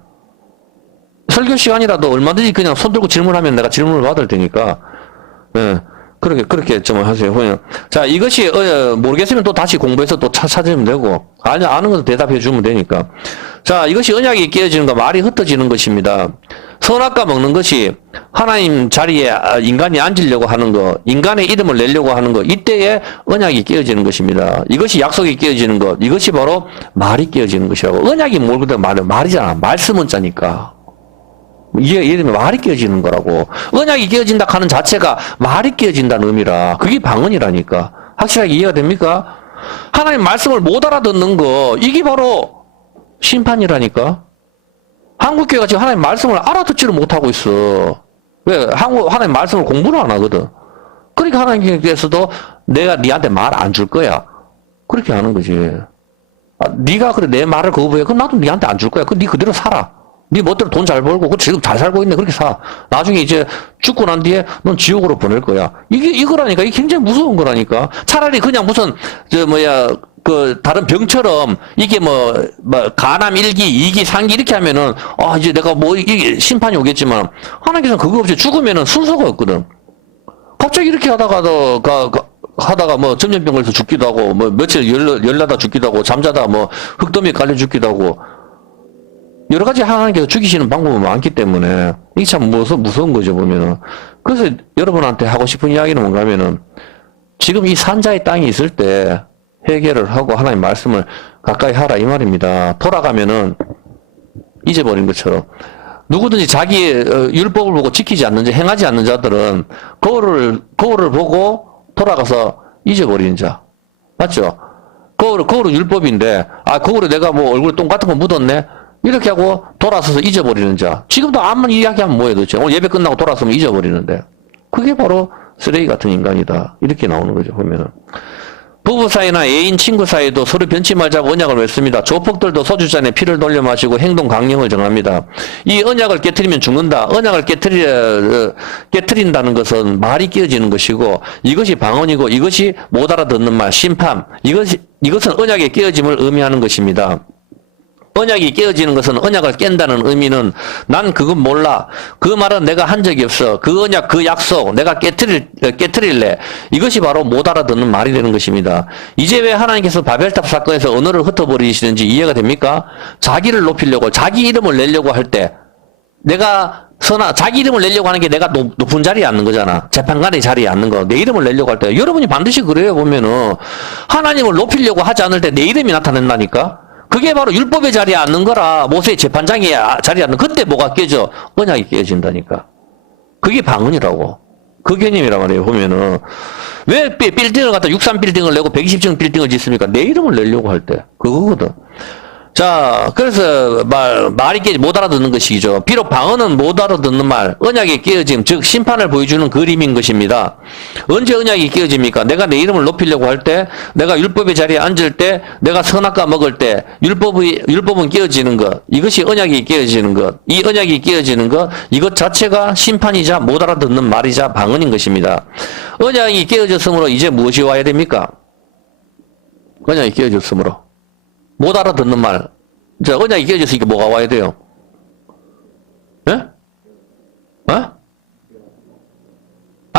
설교 시간이라도 얼마든지 그냥 손 들고 질문하면 내가 질문을 받을 테니까. 예. 그렇게 좀 하세요. 그냥. 자, 이것이, 모르겠으면 또 다시 공부해서 또 찾으면 되고, 아는 것도 대답해 주면 되니까. 자, 이것이 언약이 깨어지는 거, 말이 흩어지는 것입니다. 선악과 먹는 것이 하나님 자리에 인간이 앉으려고 하는 거, 인간의 이름을 내려고 하는 거, 이때에 언약이 깨어지는 것입니다. 이것이 약속이 깨어지는 것, 이것이 바로 말이 깨어지는 것이라고. 언약이 뭘 그래 말이잖아. 말씀은 자니까. 이게 말이 깨어지는 거라고. 언약이 깨어진다 하는 자체가 말이 깨어진다는 의미라. 그게 방언이라니까. 확실하게 이해가 됩니까? 하나님 말씀을 못 알아듣는 거, 이게 바로 심판이라니까. 한국교회가 지금 하나님 말씀을 알아듣지를 못하고 있어. 왜? 하나님 말씀을 공부를 안 하거든. 그러니까 하나님께서도 내가 니한테 말 안 줄 거야. 그렇게 하는 거지. 네가 그래 내 말을 거부해. 그럼 나도 니한테 안 줄 거야. 그럼 니 그대로 살아. 네 멋대로 돈 잘 벌고, 그 지금 잘 살고 있네. 그렇게 사. 나중에 이제 죽고 난 뒤에 넌 지옥으로 보낼 거야. 이거라니까. 이게 굉장히 무서운 거라니까. 차라리 그냥 무슨, 다른 병처럼, 이게 간암 1기, 2기, 3기 이렇게 하면은, 이제 내가 이게 심판이 오겠지만, 하나님께서는 그거 없이 죽으면은 순서가 없거든. 갑자기 이렇게 하다가 전염병 걸려서 죽기도 하고, 며칠 열나다 죽기도 하고, 잠자다 흙더미에 깔려 죽기도 하고, 여러 가지 하나님께서 죽이시는 방법은 많기 때문에 이게 참 무서운 거죠, 보면은. 그래서 여러분한테 하고 싶은 이야기는 뭔가 하면은 지금 이 산자의 땅이 있을 때 회개를 하고 하나님 말씀을 가까이 하라 이 말입니다. 돌아가면은 잊어버린 것처럼 누구든지 자기의 율법을 보고 지키지 않는 자, 행하지 않는 자들은 거울을 보고 돌아가서 잊어버리는 자. 맞죠? 거울은 율법인데, 거울에 내가 얼굴에 똥 같은 거 묻었네? 이렇게 하고 돌아서서 잊어버리는 자. 지금도 아무리 이야기하면 뭐예요 도대체. 오늘 예배 끝나고 돌아서면 잊어버리는데. 그게 바로 쓰레기 같은 인간이다. 이렇게 나오는 거죠, 보면은. 부부 사이나 애인, 친구 사이도 서로 변치 말자고 언약을 맺습니다. 조폭들도 소주잔에 피를 돌려 마시고 행동 강령을 정합니다. 이 언약을 깨트리면 죽는다. 언약을 깨트린다는 것은 말이 깨어지는 것이고, 이것이 방언이고, 이것이 못 알아듣는 말, 심판. 이것은 언약의 깨어짐을 의미하는 것입니다. 언약이 깨어지는 것은 언약을 깬다는 의미는 난 그건 몰라. 그 말은 내가 한 적이 없어. 그 언약, 그 약속 내가 깨트릴래. 이것이 바로 못 알아듣는 말이 되는 것입니다. 이제 왜 하나님께서 바벨탑 사건에서 언어를 흩어버리시는지 이해가 됩니까? 자기를 높이려고, 자기 이름을 내려고 할 때 자기 이름을 내려고 하는 게 내가 높은 자리에 앉는 거잖아. 재판관의 자리에 앉는 거. 내 이름을 내려고 할 때. 여러분이 반드시 그래요, 보면은. 하나님을 높이려고 하지 않을 때 내 이름이 나타난다니까? 그게 바로 율법의 자리에 앉는 거라. 모세의 재판장의 자리에 앉는 그때 뭐가 깨져? 언약이 깨진다니까. 그게 방언이라고. 그 개념이란 말이에요. 보면은 왜 빌딩을 갖다 63 빌딩을 내고 120층 빌딩을 짓습니까? 내 이름을 내려고 할 때 그거거든. 자, 그래서 말이 깨지 못 알아듣는 것이죠. 비록 방언은 못 알아듣는 말, 언약이 깨어짐, 즉 심판을 보여주는 그림인 것입니다. 언제 언약이 깨어집니까? 내가 내 이름을 높이려고 할 때, 내가 율법의 자리에 앉을 때, 내가 선악과 먹을 때, 율법은 깨어지는 것, 이것이 언약이 깨어지는 것, 이 언약이 깨어지는 것, 이것 자체가 심판이자 못 알아듣는 말이자 방언인 것입니다. 언약이 깨어졌으므로 이제 무엇이 와야 됩니까? 언약이 깨어졌으므로. 못 알아듣는 말. 자, 언약이 깨어졌으니까 뭐가 와야 돼요? 예?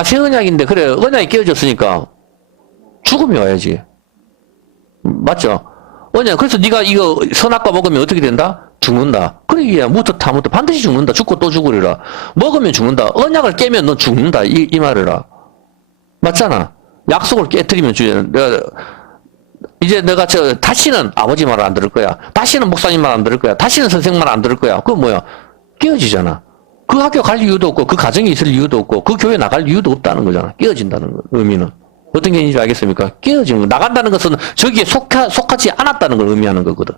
새 언약인데, 그래, 언약이 깨어졌으니까 죽음이 와야지. 맞죠? 그래서 네가 이거 선악과 먹으면 어떻게 된다? 죽는다. 그러기야, 무엇도 반드시 죽는다. 죽고 또 죽으리라. 먹으면 죽는다. 언약을 깨면 넌 죽는다. 이 말이라. 맞잖아. 약속을 깨뜨리면 이제 내가 다시는 아버지 말 안 들을 거야. 다시는 목사님 말 안 들을 거야. 다시는 선생 말 안 들을 거야. 그건 뭐야? 깨어지잖아. 그 학교 갈 이유도 없고, 그 가정에 있을 이유도 없고, 그 교회 나갈 이유도 없다는 거잖아. 깨어진다는 거, 의미는. 어떤 개념인지 알겠습니까? 깨어지는 거. 나간다는 것은 저기에 속하지 않았다는 걸 의미하는 거거든.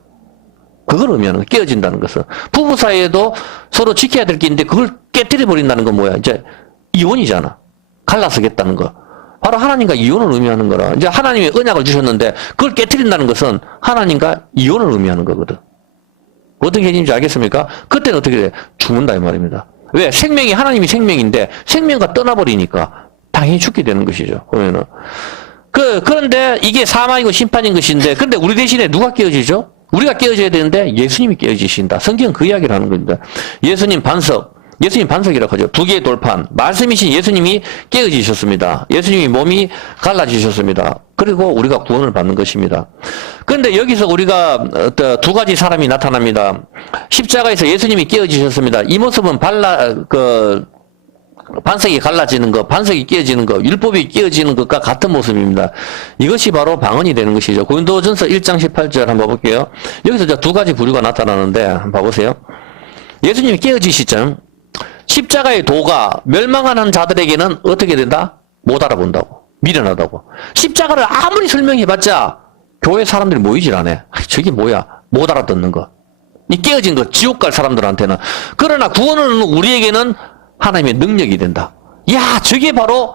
그걸 의미하는 거. 깨어진다는 것은. 부부 사이에도 서로 지켜야 될 게 있는데, 그걸 깨뜨려버린다는 건 뭐야? 이제 이혼이잖아. 갈라서겠다는 거. 바로 하나님과 이혼을 의미하는 거라. 이제 하나님이 언약을 주셨는데 그걸 깨트린다는 것은 하나님과 이혼을 의미하는 거거든. 어떤 개념인지 알겠습니까? 그때는 어떻게 돼? 죽는다 이 말입니다. 왜? 하나님이 생명인데 생명과 떠나버리니까 당연히 죽게 되는 것이죠. 보면은. 그런데 이게 사망이고 심판인 것인데, 근데 우리 대신에 누가 깨어지죠? 우리가 깨어져야 되는데 예수님이 깨어지신다. 성경은 그 이야기를 하는 겁니다. 예수님 반석, 예수님 반석이라고 하죠. 두 개의 돌판. 말씀이신 예수님이 깨어지셨습니다. 예수님이 몸이 갈라지셨습니다. 그리고 우리가 구원을 받는 것입니다. 그런데 여기서 우리가 두 가지 사람이 나타납니다. 십자가에서 예수님이 깨어지셨습니다. 이 모습은 반석이 갈라지는 것, 반석이 깨어지는 것, 율법이 깨어지는 것과 같은 모습입니다. 이것이 바로 방언이 되는 것이죠. 고린도전서 1장 18절 한번 볼게요. 여기서 두 가지 부류가 나타나는데 한번 봐보세요. 예수님이 깨어지시죠. 십자가의 도가 멸망하는 자들에게는 어떻게 된다? 못 알아본다고. 미련하다고. 십자가를 아무리 설명해봤자 교회 사람들이 모이질 않아. 저게 뭐야? 못 알아듣는 거. 이 깨어진 거 지옥 갈 사람들한테는. 그러나 구원은 우리에게는 하나님의 능력이 된다. 야, 저게 바로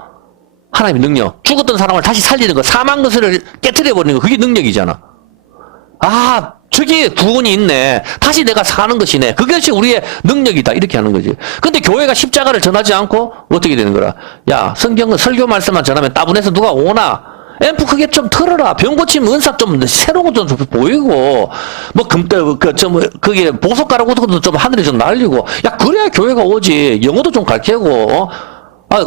하나님의 능력. 죽었던 사람을 다시 살리는 거, 사망 것을 깨트려버리는 거, 그게 능력이잖아. 아, 저게 구원이 있네. 다시 내가 사는 것이네. 그것이 우리의 능력이다. 이렇게 하는 거지. 근데 교회가 십자가를 전하지 않고 어떻게 되는 거라? 야, 성경은 설교 말씀만 전하면 따분해서 누가 오나? 앰프 크게 좀 틀어라. 병 고침 은사 좀 새로운 것도 좀 보이고, 그게 보석 가루고 좀 하늘에 좀 날리고. 야, 그래야 교회가 오지. 영어도 좀 가르치고,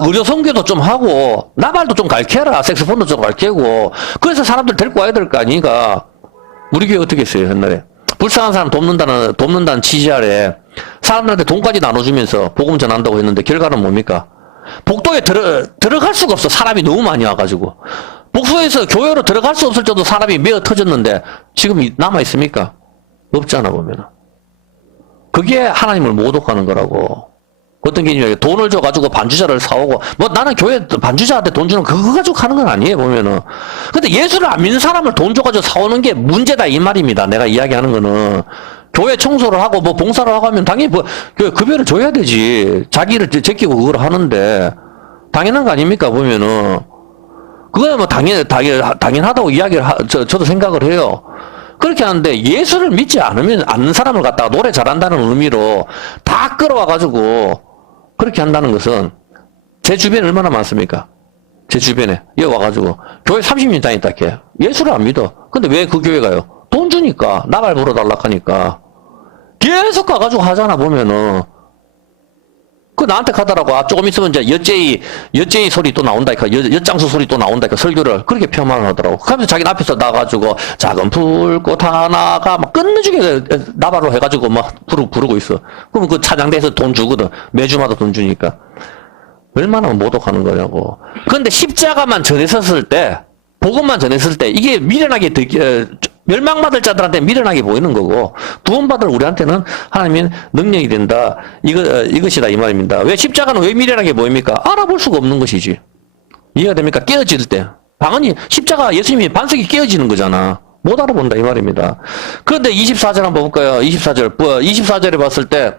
의료 선교도 좀 하고, 나발도 좀 가르쳐라. 색소폰도 좀 가르치고. 그래서 사람들 데리고 와야 될 거 아니가. 우리 교회 어떻게 했어요, 옛날에? 불쌍한 사람 돕는다는 취지 아래 사람들한테 돈까지 나눠주면서 복음 전한다고 했는데 결과는 뭡니까? 복도에 들어갈 수가 없어. 사람이 너무 많이 와가지고. 복도에서 교회로 들어갈 수 없을 정도 사람이 메어 터졌는데 지금 남아있습니까? 없잖아, 보면은. 그게 하나님을 모독하는 거라고. 어떤 개념이에요? 돈을 줘가지고 반주자를 사오고, 나는 교회 반주자한테 돈 주는 그거 가지고 하는 건 아니에요, 보면은. 근데 예수를 안 믿는 사람을 돈 줘가지고 사오는 게 문제다, 이 말입니다. 내가 이야기하는 거는. 교회 청소를 하고, 봉사를 하고 하면 당연히 급여를 줘야 되지. 자기를 제끼고 그걸 하는데. 당연한 거 아닙니까, 보면은. 그거야 당연하다고 저도 생각을 해요. 그렇게 하는데 예수를 믿지 않는 사람을 갖다가 노래 잘한다는 의미로 다 끌어와가지고 그렇게 한다는 것은 제 주변에 얼마나 많습니까? 제 주변에 여기 와가지고 교회 30년 다녔다 해. 예수를 안 믿어. 근데 왜 그 교회 가요? 돈 주니까. 나발 불어달라 하니까. 계속 가가지고 하잖아, 보면은. 그 나한테 가더라고. 조금 있으면 이제 엿제이 소리 또 나온다니까. 엿장수 소리 또 나온다니까. 설교를 그렇게 폄하하더라고. 그러면서 자기 앞에서 나가지고 작은 불꽃 하나가 막 끝내주게 나발로 해가지고 막 부르고 있어. 그러면 그 차장대에서 돈 주거든. 매주마다 돈 주니까. 얼마나 모독하는 거냐고. 그런데 십자가만 전했었을 때, 복음만 전했을 때 이게 미련하게 멸망받을 자들한테 미련하게 보이는 거고, 구원받을 우리한테는 하나님의 능력이 된다. 이것이다, 이 말입니다. 왜 십자가는 왜 미련하게 보입니까? 알아볼 수가 없는 것이지. 이해가 됩니까? 깨어질 때. 십자가 예수님이 반석이 깨어지는 거잖아. 못 알아본다, 이 말입니다. 그런데 24절 한번 볼까요? 24절에 봤을 때,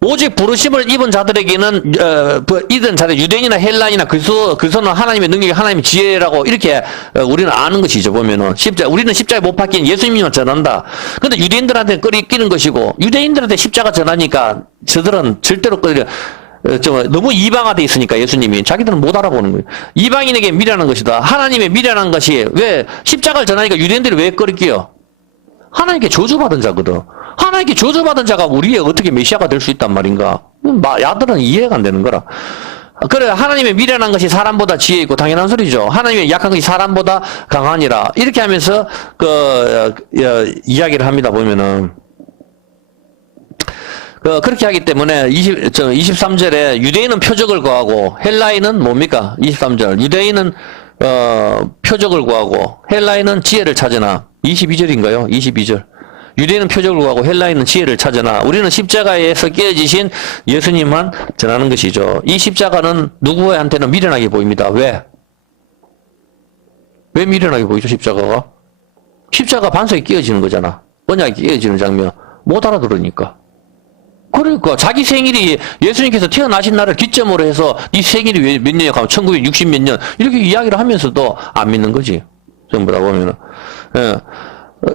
오직 부르심을 입은 자들에게는 이든 자들 유대인이나 헬라인이나 그리스도는 하나님의 능력이 하나님의 지혜라고 이렇게 우리는 아는 것이죠. 보면은 우리는 십자가에 못 박힌 예수님만 전한다. 근데 유대인들한테 끼는 것이고 유대인들한테 십자가 전하니까 저들은 절대로 너무 이방화돼 있으니까 예수님이 자기들은 못 알아보는 거예요. 이방인에게 미련한 것이다. 하나님의 미련한 것이 왜 십자가를 전하니까 유대인들이 왜 꺼리끼요? 하나님께 저주받은 자거든. 하나님께 저주받은 자가 우리의 어떻게 메시아가 될 수 있단 말인가? 야들은 이해가 안 되는 거라. 그래, 하나님의 미련한 것이 사람보다 지혜 있고 당연한 소리죠. 하나님의 약한 것이 사람보다 강하니라. 이렇게 하면서 이야기를 합니다. 보면은 그렇게 하기 때문에 23절에 유대인은 표적을 구하고 헬라인은 뭡니까? 23절 유대인은 표적을 구하고 헬라인은 지혜를 찾으나. 22절인가요? 22절. 유대인은 표적을 구하고 헬라인은 지혜를 찾으나 우리는 십자가에서 깨어지신 예수님만 전하는 것이죠. 이 십자가는 누구한테는 미련하게 보입니다. 왜? 왜 미련하게 보이죠, 십자가가? 십자가 반석이 깨어지는 거잖아. 언약이 깨어지는 장면. 못 알아들으니까. 그러니까 자기 생일이 예수님께서 태어나신 날을 기점으로 해서 네 생일이 몇 년이야 하면 1960 몇 년 이렇게 이야기를 하면서도 안 믿는 거지. 전부 다 보면은.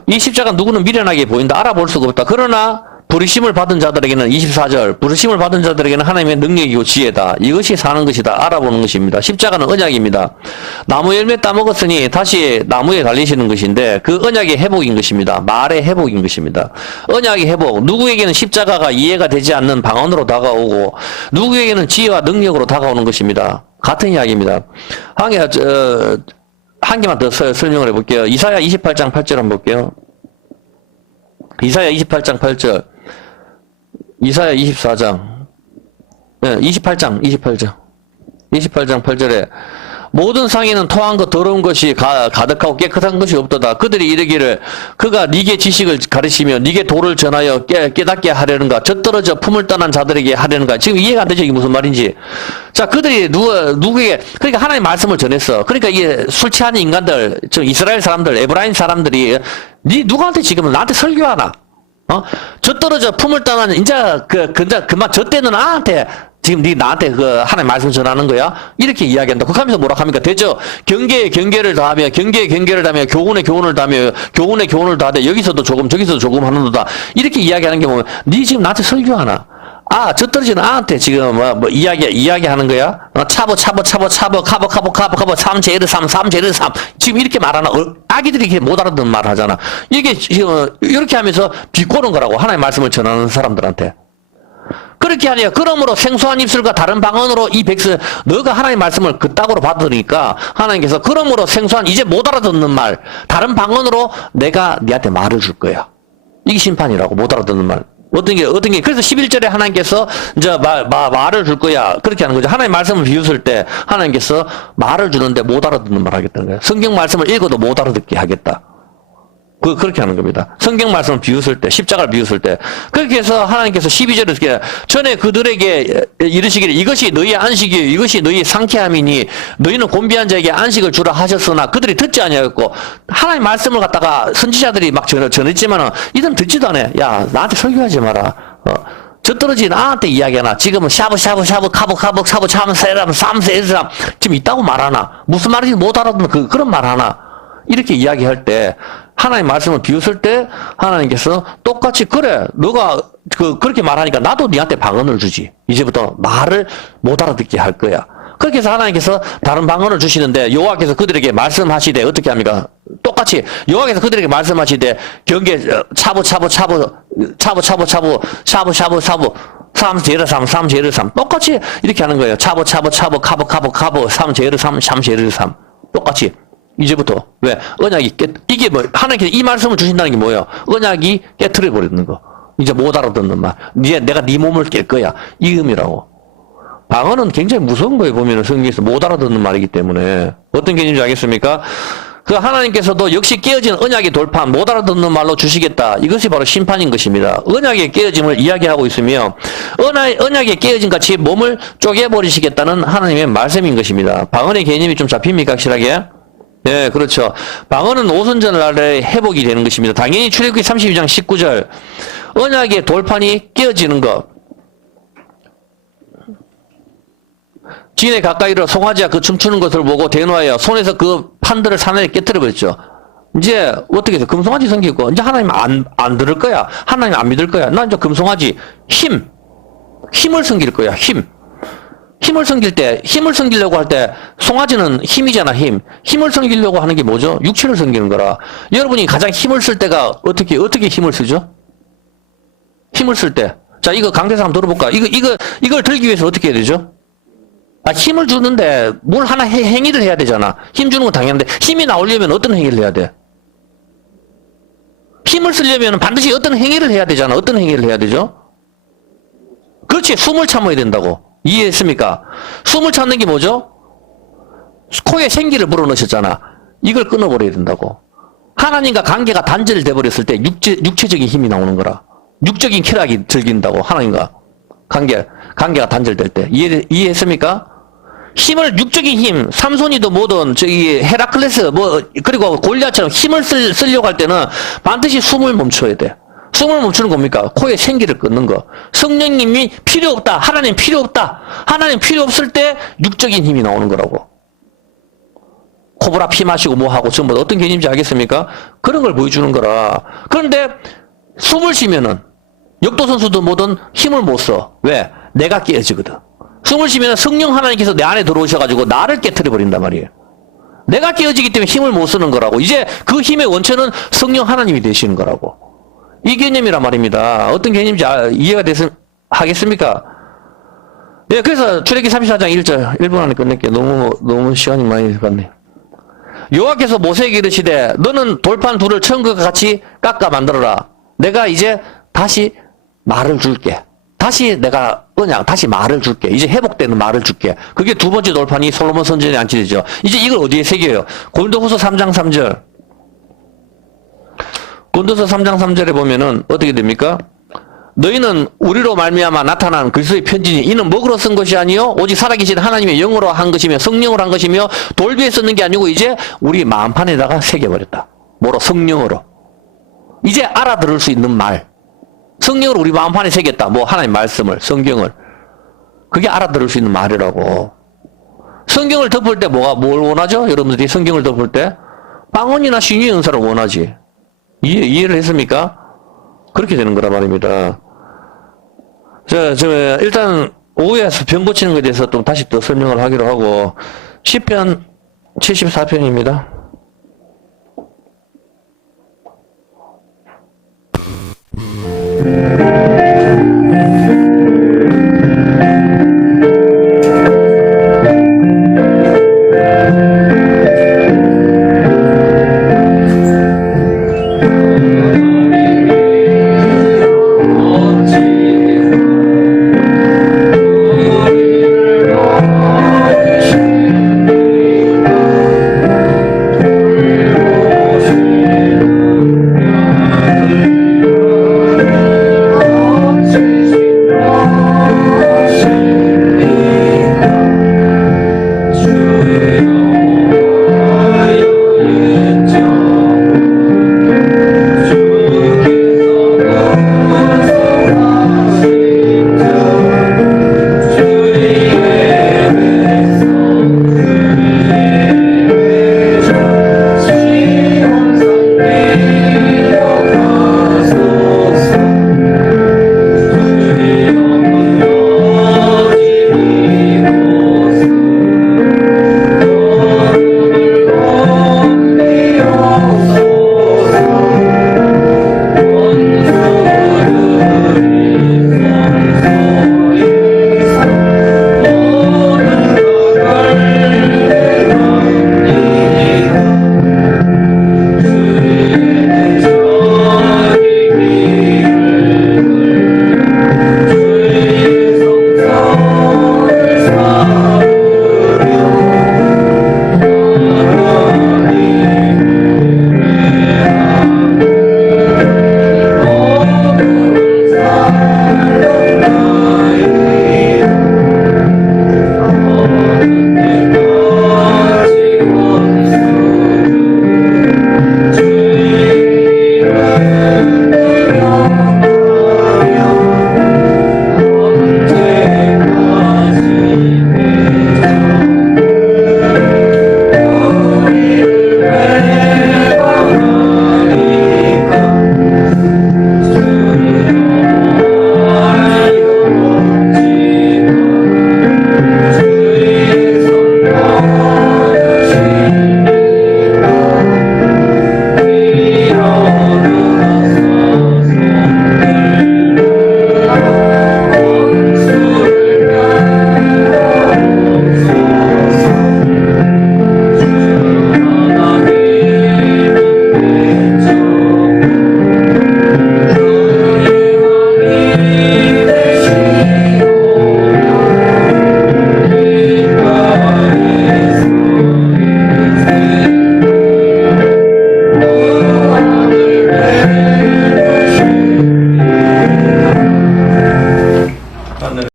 이 십자가 누구는 미련하게 보인다. 알아볼 수가 없다. 그러나 부르심을 받은 자들에게는 24절 부르심을 받은 자들에게는 하나님의 능력이고 지혜다. 이것이 사는 것이다. 알아보는 것입니다. 십자가는 언약입니다. 나무 열매 따먹었으니 다시 나무에 달리시는 것인데 그 언약의 회복인 것입니다. 말의 회복인 것입니다. 언약의 회복. 누구에게는 십자가가 이해가 되지 않는 방언으로 다가오고 누구에게는 지혜와 능력으로 다가오는 것입니다. 같은 이야기입니다. 한 개만 더 설명을 해볼게요. 이사야 28장 8절 한번 볼게요. 이사야 28장 8절. 이사야 24장. 네, 28장 8절에 모든 상에는 토한 것 더러운 것이 가득하고 깨끗한 것이 없도다. 그들이 이르기를 그가 네게 지식을 가르치며 네게 도를 전하여 깨닫게 하려는가. 젖떨어져 품을 떠난 자들에게 하려는가. 지금 이해가 안 되죠? 이게 무슨 말인지. 자, 그들이 누구에게 그러니까 하나님의 말씀을 전했어. 그러니까 이게 술 취한 인간들, 저 이스라엘 사람들, 에브라임 사람들이 누구한테 지금 나한테 설교하나? 젖떨어져 품을 떠난 이제 그만 젖대는 나한테 지금 나한테 하나님 말씀 전하는 거야? 이렇게 이야기한다. 그렇게 하면서 뭐라 합니까? 되죠? 경계에 경계를 다하며, 경계에 경계를 다하며, 교훈에 교훈을 다하며, 교훈에 교훈을 다하되, 여기서도 조금, 저기서도 조금 하는도다. 이렇게 이야기하는 게 뭐면, 네 지금 나한테 설교하나? 저 떨어지는 나한테 지금, 이야기하는 거야? 차보, 삼제르 삼. 지금 이렇게 말하나? 아기들이 이렇게 못 알아듣는 말 하잖아. 이게, 이렇게 하면서 비꼬는 거라고. 하나님 말씀을 전하는 사람들한테. 그렇게 하니까 그러므로 생소한 입술과 다른 방언으로 이 백성 너가 하나님 말씀을 그따구로 받으니까 하나님께서 그러므로 생소한 이제 못 알아듣는 말 다른 방언으로 내가 네한테 말을 줄 거야. 이게 심판이라고. 못 알아듣는 말. 어떤 게 그래서 11절에 하나님께서 이제 말을 줄 거야. 그렇게 하는 거죠. 하나님 말씀을 비웃을 때 하나님께서 말을 주는데 못 알아듣는 말 하겠다는 거예요. 성경 말씀을 읽어도 못 알아듣게 하겠다. 그렇게 하는 겁니다. 성경 말씀을 비웃을 때, 십자가를 비웃을 때. 그렇게 해서 하나님께서 12절에 이렇게 전에 그들에게 이르시기를 이것이 너희의 안식이요 이것이 너희의 상쾌함이니 너희는 곤비한 자에게 안식을 주라 하셨으나 그들이 듣지 아니하였고 하나님 말씀을 갖다가 선지자들이 막 전했지만은 이들은 듣지도 않아. 야, 나한테 설교하지 마라. 저 떨어진 나한테 이야기하나. 지금은 샤브 카보 참세람 삼세람 지금 있다고 말하나. 무슨 말인지 못 알아듣는 그런 말 하나. 이렇게 이야기할 때 하나님 말씀을 비웃을 때 하나님께서 똑같이 그래 너가 그렇게 말하니까 나도 네한테 방언을 주지. 이제부터 말을 못 알아듣게 할 거야. 그렇게 해서 하나님께서 다른 방언을 주시는데 여호와께서 그들에게 말씀하시되 어떻게 합니까? 똑같이 여호와께서 그들에게 말씀하시되 경계 차보 삼제르 삼 똑같이 이렇게 하는 거예요. 차보 카보 삼제르 삼 똑같이 이제부터 왜 언약이 이게 뭐 하나님께서 이 말씀을 주신다는 게 뭐예요? 언약이 깨트려 버리는 거. 이제 못 알아듣는 말. 내가 네 몸을 깰 거야. 이 의미라고. 방언은 굉장히 무서운 거예요. 보면은 성경에서 못 알아듣는 말이기 때문에 어떤 개념인지 알겠습니까? 그 하나님께서도 역시 깨어진 언약의 돌판 못 알아듣는 말로 주시겠다. 이것이 바로 심판인 것입니다. 언약의 깨어짐을 이야기하고 있으며 언약의 깨어짐 같이 몸을 쪼개버리시겠다는 하나님의 말씀인 것입니다. 방언의 개념이 좀 잡힙니까? 확실하게? 네, 그렇죠. 방언은 오순절 날에 회복이 되는 것입니다. 당연히 출애굽기 32장 19절 언약의 돌판이 깨어지는 것. 진에 가까이로 송아지가 그 춤추는 것을 보고 대노하여 손에서 그 판들을 사내에 깨뜨려 버렸죠. 이제 어떻게 해서 금송아지 생기고 이제 하나님 안 들을 거야. 하나님 안 믿을 거야. 나 이제 금송아지 힘을 섬길 거야. 힘을 섬기려고 할 때 송아지는 힘이잖아. 힘을 섬기려고 하는 게 뭐죠? 육체를 섬기는 거라. 여러분이 가장 힘을 쓸 때가 어떻게 힘을 쓰죠? 힘을 쓸 때. 자, 이거 강대사 한번 들어볼까? 이걸 들기 위해서 어떻게 해야 되죠? 힘을 주는데 뭘 하나 행위를 해야 되잖아. 힘 주는 건 당연한데 힘이 나오려면 어떤 행위를 해야 돼? 힘을 쓰려면 반드시 어떤 행위를 해야 되잖아. 어떤 행위를 해야 되죠? 그렇지. 숨을 참아야 된다고. 이해했습니까? 숨을 참는 게 뭐죠? 코에 생기를 불어넣으셨잖아. 이걸 끊어버려야 된다고. 하나님과 관계가 단절돼 버렸을 때 육체적인 힘이 나오는 거라. 육적인 쾌락이 즐긴다고. 하나님과 관계가 단절될 때. 이해했습니까? 힘을 육적인 힘, 삼손이도 뭐든 저기 헤라클레스 그리고 골리앗처럼 힘을 쓰려고 할 때는 반드시 숨을 멈춰야 돼. 숨을 멈추는 겁니까? 코에 생기를 끊는 거. 성령님이 필요 없다. 하나님 필요 없다. 하나님 필요 없을 때 육적인 힘이 나오는 거라고. 코브라 피 마시고 뭐 하고 전부 어떤 개념인지 알겠습니까? 그런 걸 보여주는 거라. 그런데 숨을 쉬면은 역도 선수도 뭐든 힘을 못 써. 왜? 내가 깨어지거든. 숨을 쉬면 성령 하나님께서 내 안에 들어오셔가지고 나를 깨트려 버린단 말이에요. 내가 깨어지기 때문에 힘을 못 쓰는 거라고. 이제 그 힘의 원천은 성령 하나님이 되시는 거라고. 이 개념이란 말입니다. 어떤 개념인지 이해가 하겠습니까? 예, 그래서 출애기 34장 1절 1분 안에 끝낼게요. 너무 시간이 많이 갔네요. 여호와께서 모세에게 이르시되 너는 돌판 둘을 천국과 같이 깎아 만들어라. 내가 이제 다시 말을 줄게. 다시 내가 다시 말을 줄게. 이제 회복되는 말을 줄게. 그게 두 번째 돌판이 솔로몬 선전에 안치되죠. 이제 이걸 어디에 새겨요? 고린도후서 3장 3절. 고린도서 3장 3절에 보면은 어떻게 됩니까? 너희는 우리로 말미암아 나타난 그리스도의 편지니 이는 먹으로 쓴 것이 아니요 오직 살아계신 하나님의 영으로 한 것이며 성령으로 한 것이며 돌비에 썼는 게 아니고 이제 우리 마음판에다가 새겨버렸다. 뭐로? 성령으로. 이제 알아들을 수 있는 말. 성령으로 우리 마음판에 새겼다. 뭐 하나님 말씀을, 성경을. 그게 알아들을 수 있는 말이라고. 성경을 덮을 때 뭘 원하죠? 여러분들이 성경을 덮을 때 방언이나 신유의 은사를 원하지. 이해를 했습니까? 그렇게 되는 거란 말입니다. 일단 오후에 병 고치는 것에 대해서 좀 다시 더 설명을 하기로 하고 10편 74편입니다.